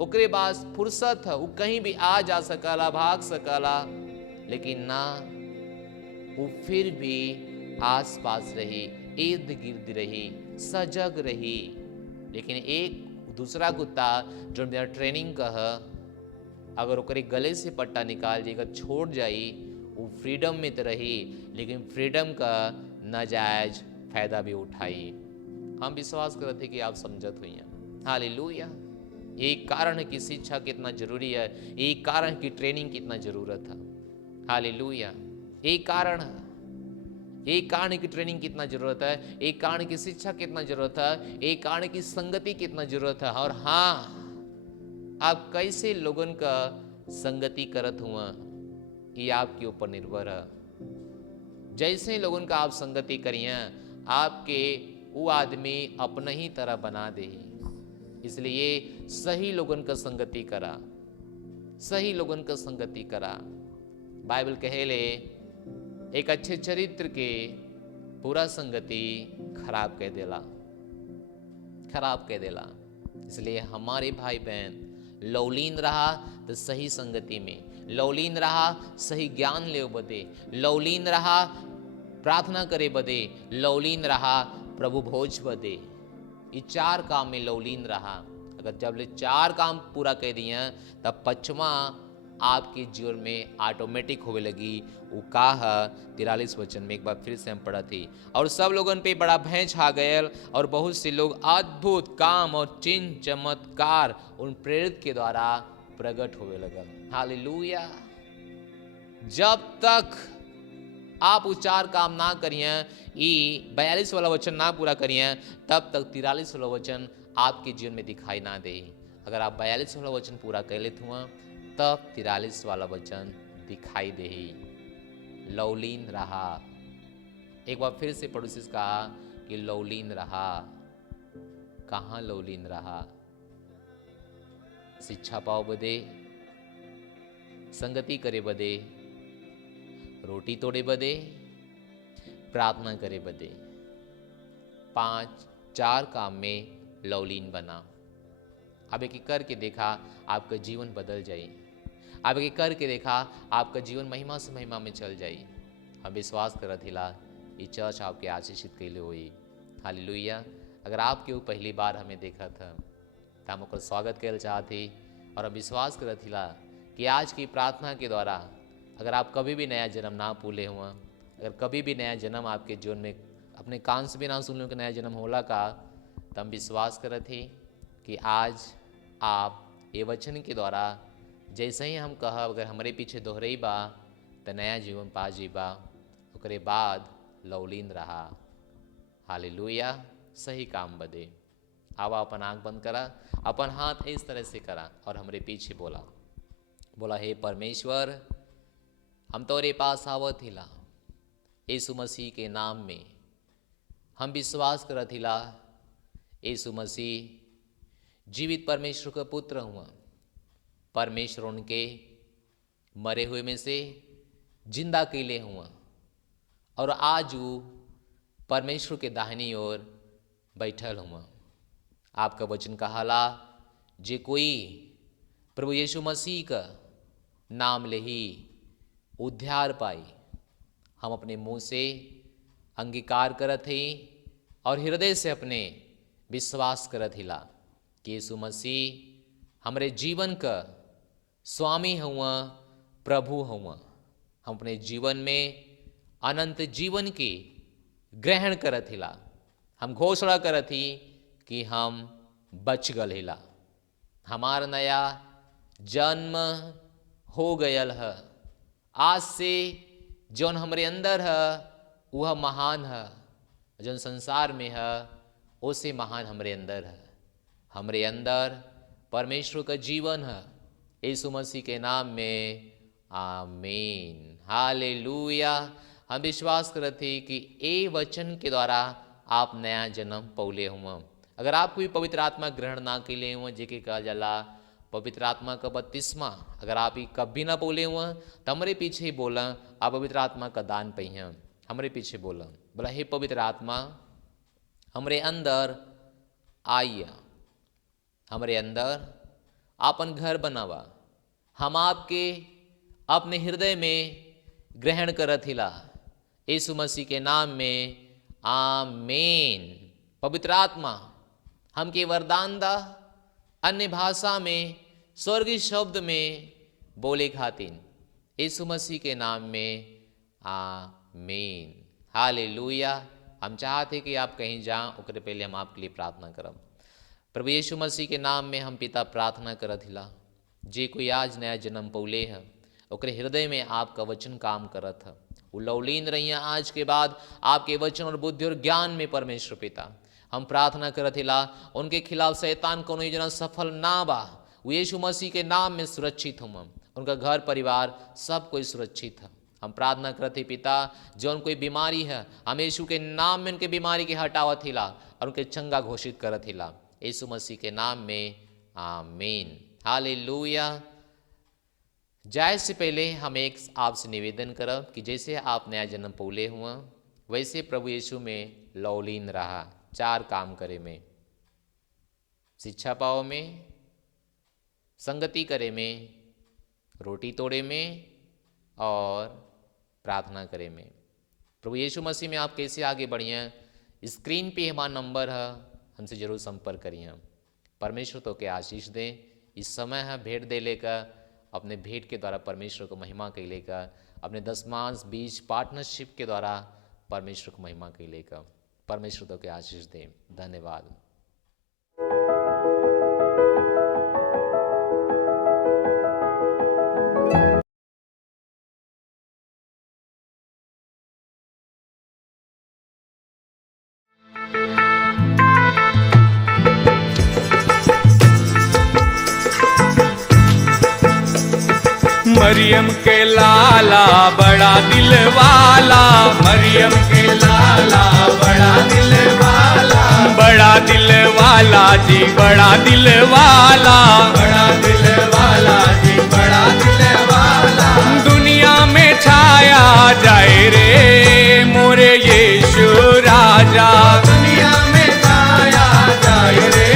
ओकरे पास फुर्सत है, वो कहीं भी आ जा सकला, भाग सकला, लेकिन ना, वो फिर भी आस पास रही, इर्द गिर्द रही, सजग रही। लेकिन एक दूसरा कुत्ता जो मेरा ट्रेनिंग का है, अगर ओकरे गले से पट्टा निकाल जाएगा, छोड़ जाई, वो फ्रीडम में तो रही, लेकिन फ्रीडम का नाजायज फायदा भी उठाई। हम विश्वास करते थे कि आप समझत हुई हैं। हालेलुया। एक कारण है कि शिक्षा कितना जरूरी है, एक कारण है कि ट्रेनिंग कितना जरूरत है। हालेलुया। एक कारण है, एक कारण की ट्रेनिंग कितना जरूरत है, एक कारण की शिक्षा कितना जरूरत है, एक कारण की संगति कितना जरूरत है। और हाँ, आप कैसे लोगन का संगति करत हुआ, ये आपके ऊपर निर्भर है। जैसे लोगन का आप संगति करिए, आपके वो आदमी अपना ही तरह बना दे। इसलिए सही लोगन का संगति करा, सही लोगन का संगति करा। बाइबल कहेले एक अच्छे चरित्र के पूरा संगति खराब कह देला, खराब कह देला। इसलिए हमारे भाई बहन लौलीन रहा तो सही संगति में, लौलीन रहा सही ज्ञान ले बदे, लौलीन रहा प्रार्थना करे बदे, लौलीन रहा प्रभु भोज बदे। ये 4 काम में लौलीन रहा। अगर जब ले 4 काम पूरा कर दिए तब 5वां आपके जीवन में ऑटोमेटिक होने लगी। वो का है 43 वचन में एक बार फिर से हम पढ़ा थी। और सब लोगों पे बड़ा भय छा गयल और बहुत से लोग अद्भुत काम और चिन्ह चमत्कार उन प्रेरित के द्वारा प्रकट होने लगल। हालेलुया। जब तक आप उच्चार काम ना करिए, ये 42 वाला वचन ना पूरा करिए, तब तक 43 वाला वचन आपके जीवन में दिखाई ना दे। अगर आप 42 वाला वचन पूरा कर लेते हुआ, तब 43 वाला वचन दिखाई दे। लौलीन रहा। एक बार फिर से पड़ोसी से कहा कि लौलीन रहा। कहाँ लौलीन रहा? शिक्षा पाओ बदे, संगति करे बदे, रोटी तोड़े बदे, प्रार्थना करे बदे। 5-4 काम में लौलीन बना। अब एक करके देखा आपका जीवन बदल जाए। अब एक करके देखा आपका जीवन महिमा से महिमा में चल जाए। हम विश्वास करत हिला ये चर्च आपके आशीषित कैले हुई। हालेलुया। अगर आपके वो पहली बार हमें देखा था तो हम ओकर स्वागत कर चाहते और हम विश्वास करत हिला कि आज की प्रार्थना के द्वारा अगर आप कभी भी नया जन्म ना पूले हुआ, अगर कभी भी नया जन्म आपके जीवन में अपने कान से भी ना सुन लो कि नया जन्म होला का, तो हम विश्वास करत ही कि आज आप ये वचन के द्वारा जैसे ही हम कहा अगर हमारे पीछे दोहरई बा तो नया जीवन पा जीबा, ओकरे बाद लौलीन रहा। हालेलुया। सही काम बदे। आवा अपन आँख बंद करा, अपन हाथ इस तरह से करा और हमारे पीछे बोला, हे परमेश्वर, हम तोरे पास आवत हिला यीशु मसीह के नाम में। हम विश्वास करत हिला यीशु मसीह जीवित परमेश्वर का पुत्र हुआ। परमेश्वर उनके मरे हुए में से जिंदा कैले हुआ और आज वो परमेश्वर के दाहिनी ओर बैठल हुआ। आपका वचन कहाला जे कोई प्रभु यीशु मसीह का नाम ले ही उद्धार पाई। हम अपने मुंह से अंगीकार करत ही और हृदय से अपने विश्वास करत हिला कि यीशु मसीह हमारे जीवन का स्वामी हुआ, प्रभु हुआ। हम अपने जीवन में अनंत जीवन की ग्रहण करत हिला। हम घोषणा करत ही कि हम बच गल हिला। हमार नया जन्म हो गयल है। आज से जौन हमारे अंदर है वह महान है, जौन संसार में है उससे महान हमारे अंदर है। हमारे अंदर परमेश्वर का जीवन है। यीशु मसीह के नाम में आमीन। हालेलुया। हम विश्वास करते कि ए वचन के द्वारा आप नया जन्म पौले हुआ। अगर आप कोई पवित्र आत्मा ग्रहण ना के लिए हुआ, जेके कहा जाला पवित्र आत्मा का बपतिस्मा, अगर आप ये कभी ना बोले हुआ तो हमारे पीछे ही बोला आप पवित्र आत्मा का दान पहिया। हमारे पीछे बोला हे पवित्र आत्मा हमारे अंदर आइया, हमारे अंदर आपन घर बनावा, हम आपके अपने हृदय में ग्रहण करत हिला। यीशु मसीह के नाम में आमीन। पवित्र आत्मा हमके वरदान दा, अन्य भाषा में स्वर्गीय शब्द में बोले खातिन, यीशु मसीह के नाम में आमीन। हालेलुया। हम चाहते कि आप कहीं जाएं, उसके पहले हम आपके लिए प्रार्थना करब। प्रभु यीशु मसीह के नाम में हम पिता प्रार्थना करत हिला, जे कोई आज नया जन्म पौले है, ओकरे हृदय में आपका वचन काम करत है, वो लौलीन रहिया आज के बाद आपके वचन और बुद्धि और ज्ञान में। परमेश्वर पिता, हम प्रार्थना करत हिला, उनके खिलाफ शैतान कोनो योजना सफल ना बा, वो यीशु मसीह के नाम में सुरक्षित हम, उनका घर परिवार सब कोई सुरक्षित है। हम प्रार्थना करते पिता, जौन कोई बीमारी है, हम यीशु के नाम में उनके बीमारी के हटावत हिला और उनके चंगा घोषित करत हिला, यीशु मसीह के नाम में आमीन। हालेलुया। जाए से पहले हम एक आपसे निवेदन करब कि जैसे आप नया जन्म पौले हुआ, वैसे प्रभु यीशु में लौलीन रहा। 4 काम करे में, शिक्षा पाओ में, संगति करे में, रोटी तोड़े में और प्रार्थना करे में। प्रभु यीशु मसीह में आप कैसे आगे बढ़िए, स्क्रीन पे हमारा नंबर है, हमसे जरूर संपर्क करिए। परमेश्वर तो के आशीष दें। इस समय है भेंट दे लेकर, अपने भेंट के द्वारा परमेश्वर को महिमा के लेकर, अपने दशमांश बीज पार्टनरशिप के द्वारा परमेश्वर को महिमा के लेकर, परमेश्वर तो के आशीष दें। धन्यवाद। मरियम के लाला बड़ा दिल वाला, मरियम के लाला बड़ा दिल वाला, बड़ा दिल वाला जी, बड़ा दिल वाला, बड़ा दिल वाला जी, बड़ा दिल वाला। दुनिया में छाया जाए रे मोरे यीशु राजा, दुनिया में छाया जाए रे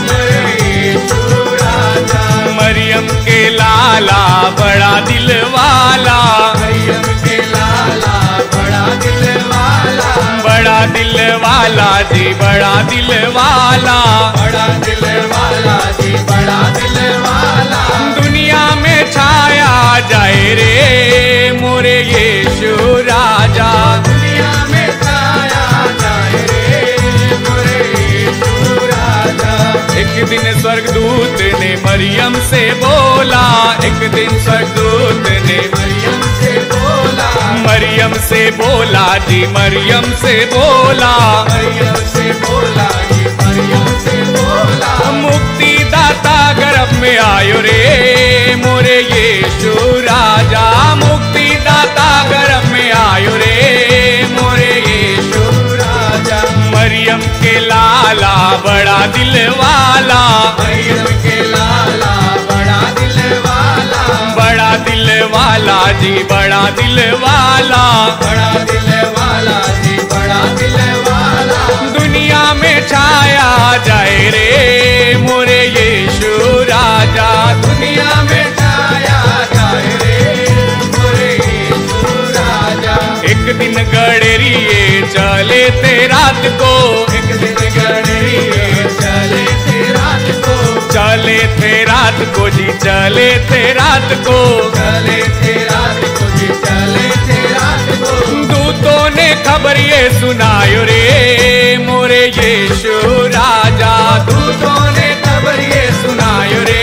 मोरे यीशु राजा। मरियम के लाला बड़ा दिल वाला, मरियम के लाला बड़ा दिल वाला, बड़ा दिल वाला जी, बड़ा दिल वाला, बड़ा दिल वाला जी, बड़ा दिल वाला। दुनिया में छाया जाए रे मोरे यीशु राजा, दुनिया में छाया जाए रे मोरे यीशु राजा। एक दिन स्वर्गदूत ने मरियम से बोला, एक दिन स्वर्गदूत ने मरियम से बोला, मरियम से बोला जी, मरियम से बोला, मरियम से बोला जी, मरियम से बोला। मुक्ति दाता गर्भ में आयो रे मोरे यीशु राजा, मुक्ति दाता गर्भ में आयो रे मोरे यीशु राजा। मरियम के लाला बड़ा दिल वाला, मरियम के लाला बड़ा दिल वाला, बड़ा दिल वाला जी, बड़ा दिल वाला, बड़ा दिल वाला जी, बड़ा दिल वाला। दुनिया में छाया जाए रे मोरे यीशु राजा, दुनिया में छाया जाए रे मोरे यीशु राजा। एक दिन गडरिए चले थे रात को, एक दिन गडरिए चले थे रात को, चले थे रात को जी, चले थे रात को, चले थे रात को जी, चले थे रात को। दूतों ने खबर ये सुनायो रे मोरे यीशु राजा, दूतों ने खबर ये सुनायो रे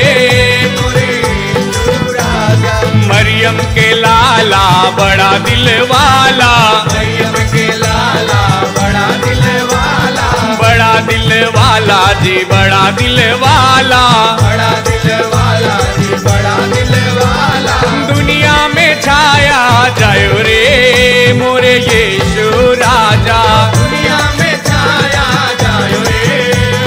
मोरे यीशु राजा। मरियम के लाला बड़ा दिल वाला, मरियम के लाला बड़ा दिल वाला, बड़ा दिल वाला जी, बड़ा दिल वाला, बड़ा दिल वाला जी, बड़ा दिल वाला। दुनिया में छाया जायो रे मोरे यीशु राजा, दुनिया में छाया जायो रे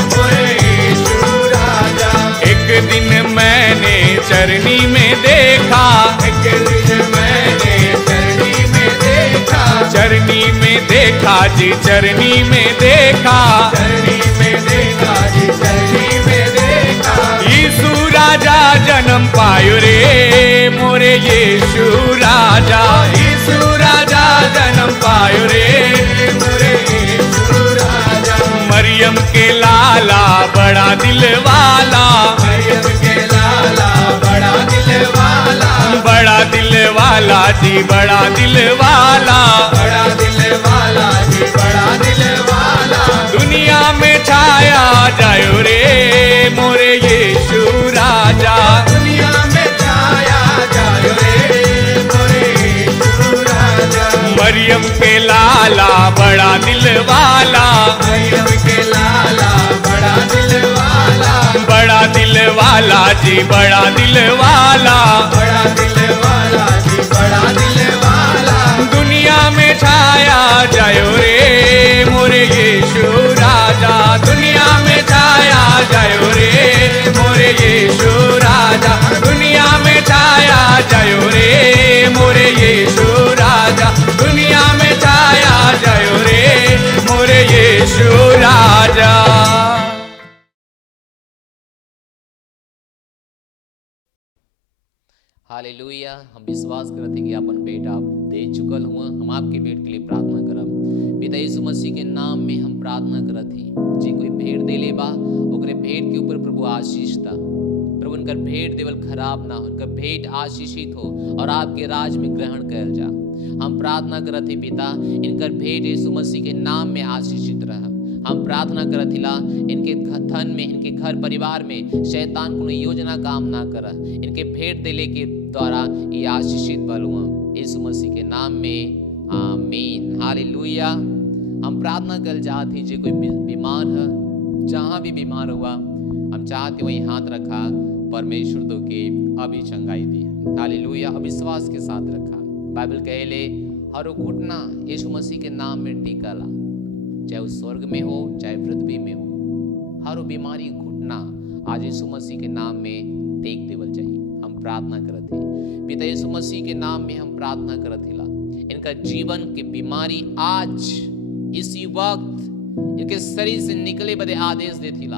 मोरे यीशु राजा। एक दिन मैंने चरनी में देखा, एक दिन मैंने चरनी में देखा, चरनी में देखा जी, चरनी में देखा, चरनी में देखा जी, चरनी में देखा। यीशु राजा जन्म पायो रे मोरे यीशु राजा जन्म पायो रे मोरे यीशु राजा। मरियम के लाला बड़ा दिल वाला, मरियम के लाला बड़ा दिल वाला, बड़ा दिल वाला जी बड़ा दिल वाला, बड़ा दिल वाला जी बड़ा दिल वाला। दुनिया में छाया जायो रे मोरे यीशु राजा, दुनिया में छाया जायो रे मोरे यीशु राजा। मरियम के लाला बड़ा दिल वाला, मरियम के लाला बड़ा दिल वाला, बड़ा दिल वाला जी बड़ा दिल वाला, बड़ा दिल वाला जी बड़ा दिल वाला। दुनिया में छाया जायो रे मोरे यीशु राजा, दुनिया में छाया जायो रे मोरे यीशु राजा, दुनिया में छाया जायो रे मोरे यीशु राजा, दुनिया में छाया जायो रे मोरे यीशु राजा। हालेलुया। हम विश्वास करते हैं कि अपन भेंट आप दे चुकल हुआ। हम आपके भेंट के लिए प्रार्थना करब। पिता यीशु मसीह के नाम में हम प्रार्थना करत ही जी कोई भेंट दे ले बा ओकरे भेंट के ऊपर प्रभु आशीष दा। प्रभु उनकर भेंट देवल खराब ना हो, उनका भेंट आशीषित हो और आपके राज में ग्रहण कर जा। हम प्रार्थना करत ही पिता इनकर भेंट यीशु मसीह के नाम में आशीषित रहा। हम प्रार्थना करत हिला इनके धन में इनके घर परिवार में शैतान को योजना काम ना कर, इनके भेंट देले के द्वारा ये आशीषित बल हुआ यीशु मसीह के नाम में आमीन। हालेलुया। हम प्रार्थना कर चाहते हैं जो कोई बीमार है, जहाँ भी बीमार हुआ हम चाहते वही हाथ रखा, परमेश्वर तो के अभी चंगाई दी। हालेलुया। अविश्वास के साथ रखा। बाइबल कहले हर घुटना यीशु मसीह के नाम में टिकला, चाहे वो स्वर्ग में हो चाहे पृथ्वी में हो, हर बीमारी घुटना आज यीशु मसीह के नाम में टेक देवल चाहिए। हम प्रार्थना करत है पिता यीशु मसीह के नाम में हम प्रार्थना करत हिला इनका जीवन की बीमारी आज इसी वक्त इनके शरीर से निकले बदे आदेश देथिला।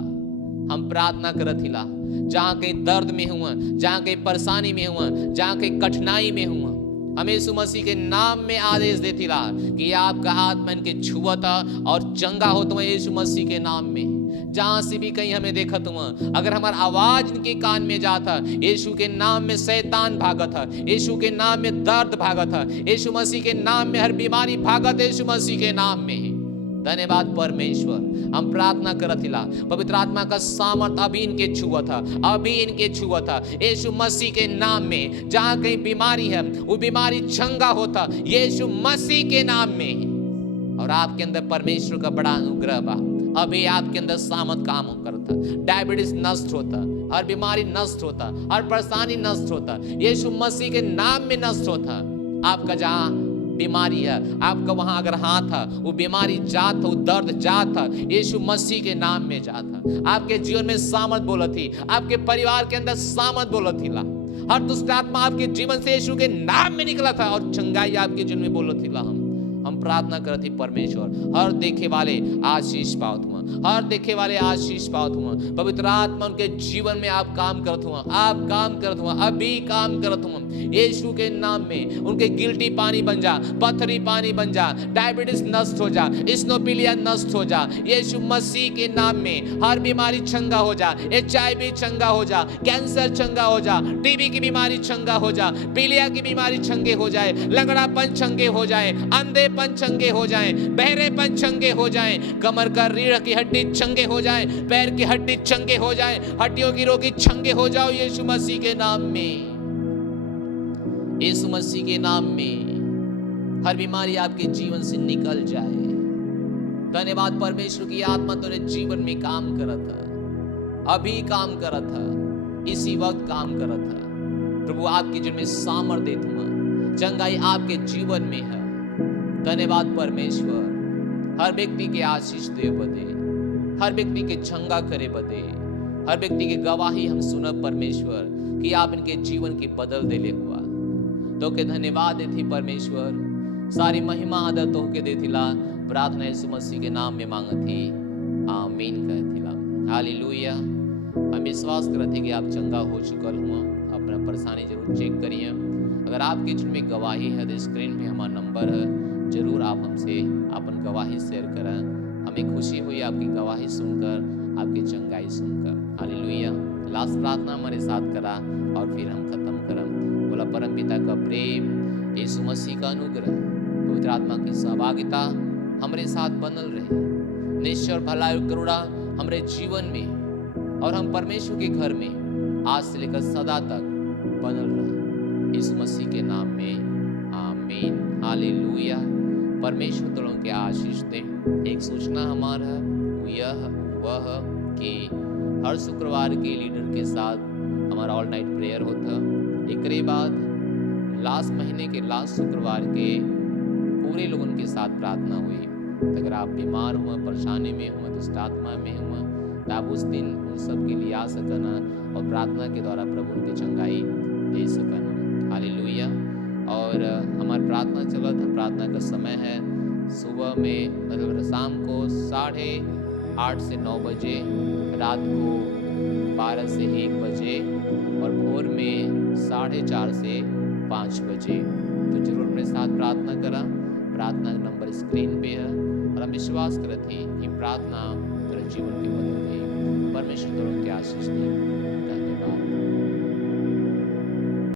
हम प्रार्थना करत हिला जहाँ कहीं दर्द में हुआ, जहाँ कहीं परेशानी में हुआ, जहाँ कहीं कठिनाई में हुआ, हम यीशु मसीह के नाम में आदेश देथिला कि आपका हाथ में इनके छुअता और चंगा हो तुम यीशु मसीह के नाम में। जहां से भी कहीं हमें देखत हुआ, अगर हमारा आवाज इनके कान में जाता, यीशु के नाम में शैतान भागत है, यीशु के नाम में दर्द भागत है, यीशु मसीह के नाम में हर बीमारी भागत है, यीशु मसीह के नाम में। धन्यवाद परमेश्वर। हम प्रार्थना करत हिला पवित्र आत्मा का सामर्थ अभी इनके छुआ था, अभी इनके छुआ था यीशु मसीह के नाम में। जहां कहीं बीमारी है वो बीमारी चंगा होता यीशु मसीह के नाम में। और आपके अंदर परमेश्वर का बड़ा अनुग्रह बा, अभी आपके अंदर सामर्थ काम करता, डायबिटीज नष्ट होता, हर बीमारी नष्ट होता, हर परेशानी नष्ट होता, यीशु मसीह के नाम में नष्ट होता। आपका जहां बीमारी है, आपका वहां अगर हाथ है, वो बीमारी जात हो, दर्द जात है, यीशु मसीह के नाम में जात है। आपके जीवन में सामर्थ बोलत थी, आपके परिवार के अंदर सामर्थ बोलत थी ला। हर दुष्ट आत्मा आपके जीवन से यीशु के नाम में निकला था और चंगाई आपके जीवन में बोलत थी ला। हम प्रार्थना करते परमेश्वर हर देखे वाले आशीष पावत हुआ, हर देखे वाले आशीष पावत हुआ। पवित्र आत्मा उनके जीवन में आप काम करत हुआ, आप काम करत हुआ, अभी काम करत हुआ यीशु के नाम में। उनके गिल्टी पानी बन जा, पथरी पानी बन जा, डायबिटीज नष्ट हो जा, स्नोपीलिया नष्ट हो जा यीशु मसीह के नाम में। हर बीमारी चंगा हो जा, HIV चंगा हो जा, कैंसर चंगा हो जा, टीबी की बीमारी चंगा हो जा, पीलिया की बीमारी चंगे हो जाए, लंगड़ापन चंगे हो जाए, अंधे चंगे हो जाएं, बहरेपन चंगे हो जाएं, कमर का रीढ़ की हड्डी चंगे हो जाए, पैर की हड्डी चंगे हो जाए, हड्डियों की रोगी चंगे हो जाओ यीशु मसीह के नाम में। यीशु मसीह के नाम में हर बीमारी आपके जीवन से निकल जाए। धन्यवाद परमेश्वर की आत्मा तेरे जीवन में काम करत है, अभी काम करत है, इसी वक्त काम करत है। प्रभु आपके जीवन में सामर्थ्य देत हुआ, चंगाई आपके जीवन में है। धन्यवाद परमेश्वर। हर व्यक्ति के आशीष दे बदे, हर व्यक्ति के चंगा करे बदे, हर व्यक्ति के गवाही हम सुनब परमेश्वर कि आप इनके जीवन की बदल देले हुआ। तो के धन्यवाद देती परमेश्वर, सारी महिमा आदर तो के देथिला। प्रार्थना यीशु मसीह के नाम में मांगत ही आमीन कहथिला। हालेलुया। हम विश्वास करते हैं कि आप चंगा हो चुकल हुआ। अपना परेशानी जरूर चेक करिए। अगर आपके जिनमें गवाही है तो स्क्रीन पे हमारा नंबर है, जरूर आप हमसे अपन गवाही शेयर करें। हमें खुशी हुई आपकी गवाही सुनकर, आपकी चंगाई सुनकर। हालेलुया। लास्ट प्रार्थना हमारे साथ करा और फिर हम खत्म करम। बोला, परम पिता का प्रेम, यीशु मसीह का अनुग्रह, पवित्र आत्मा की सहभागिता हमारे साथ बनल रहे। निश्चय और भलाई और करुणा हमारे जीवन में और हम परमेश्वर के घर में आज से लेकर सदा तक बनल रहे। यीशु मसीह के नाम में आमीन। हालेलुया। परमेश्वर तुलों के आशीष दें। एक सूचना हमारा वह कि हर शुक्रवार के लीडर के साथ हमारा ऑल नाइट प्रेयर होता। एक बाद लास्ट महीने के लास्ट शुक्रवार के पूरे लोगों के साथ प्रार्थना हुई। अगर आप बीमार हुआ, परेशानी में हुआ, दुष्ट आत्मा में हुआ, तो आप उस दिन उन सब के लिए आ सकना और प्रार्थना के द्वारा प्रभु की चंगाई दे सकना। हालेलुया। और हमारी प्रार्थना चला था। प्रार्थना का समय है सुबह में, मतलब शाम को 8:30 से 9 बजे, रात को 12 से 1 बजे और भोर में 4:30 से 5 बजे। तो जरूर अपने साथ प्रार्थना करा। प्रार्थना का नंबर स्क्रीन पे है और हम विश्वास करते हैं कि प्रार्थना तेरे जीवन के बदल देगी। परमेश्वर तुम के आशीष दे।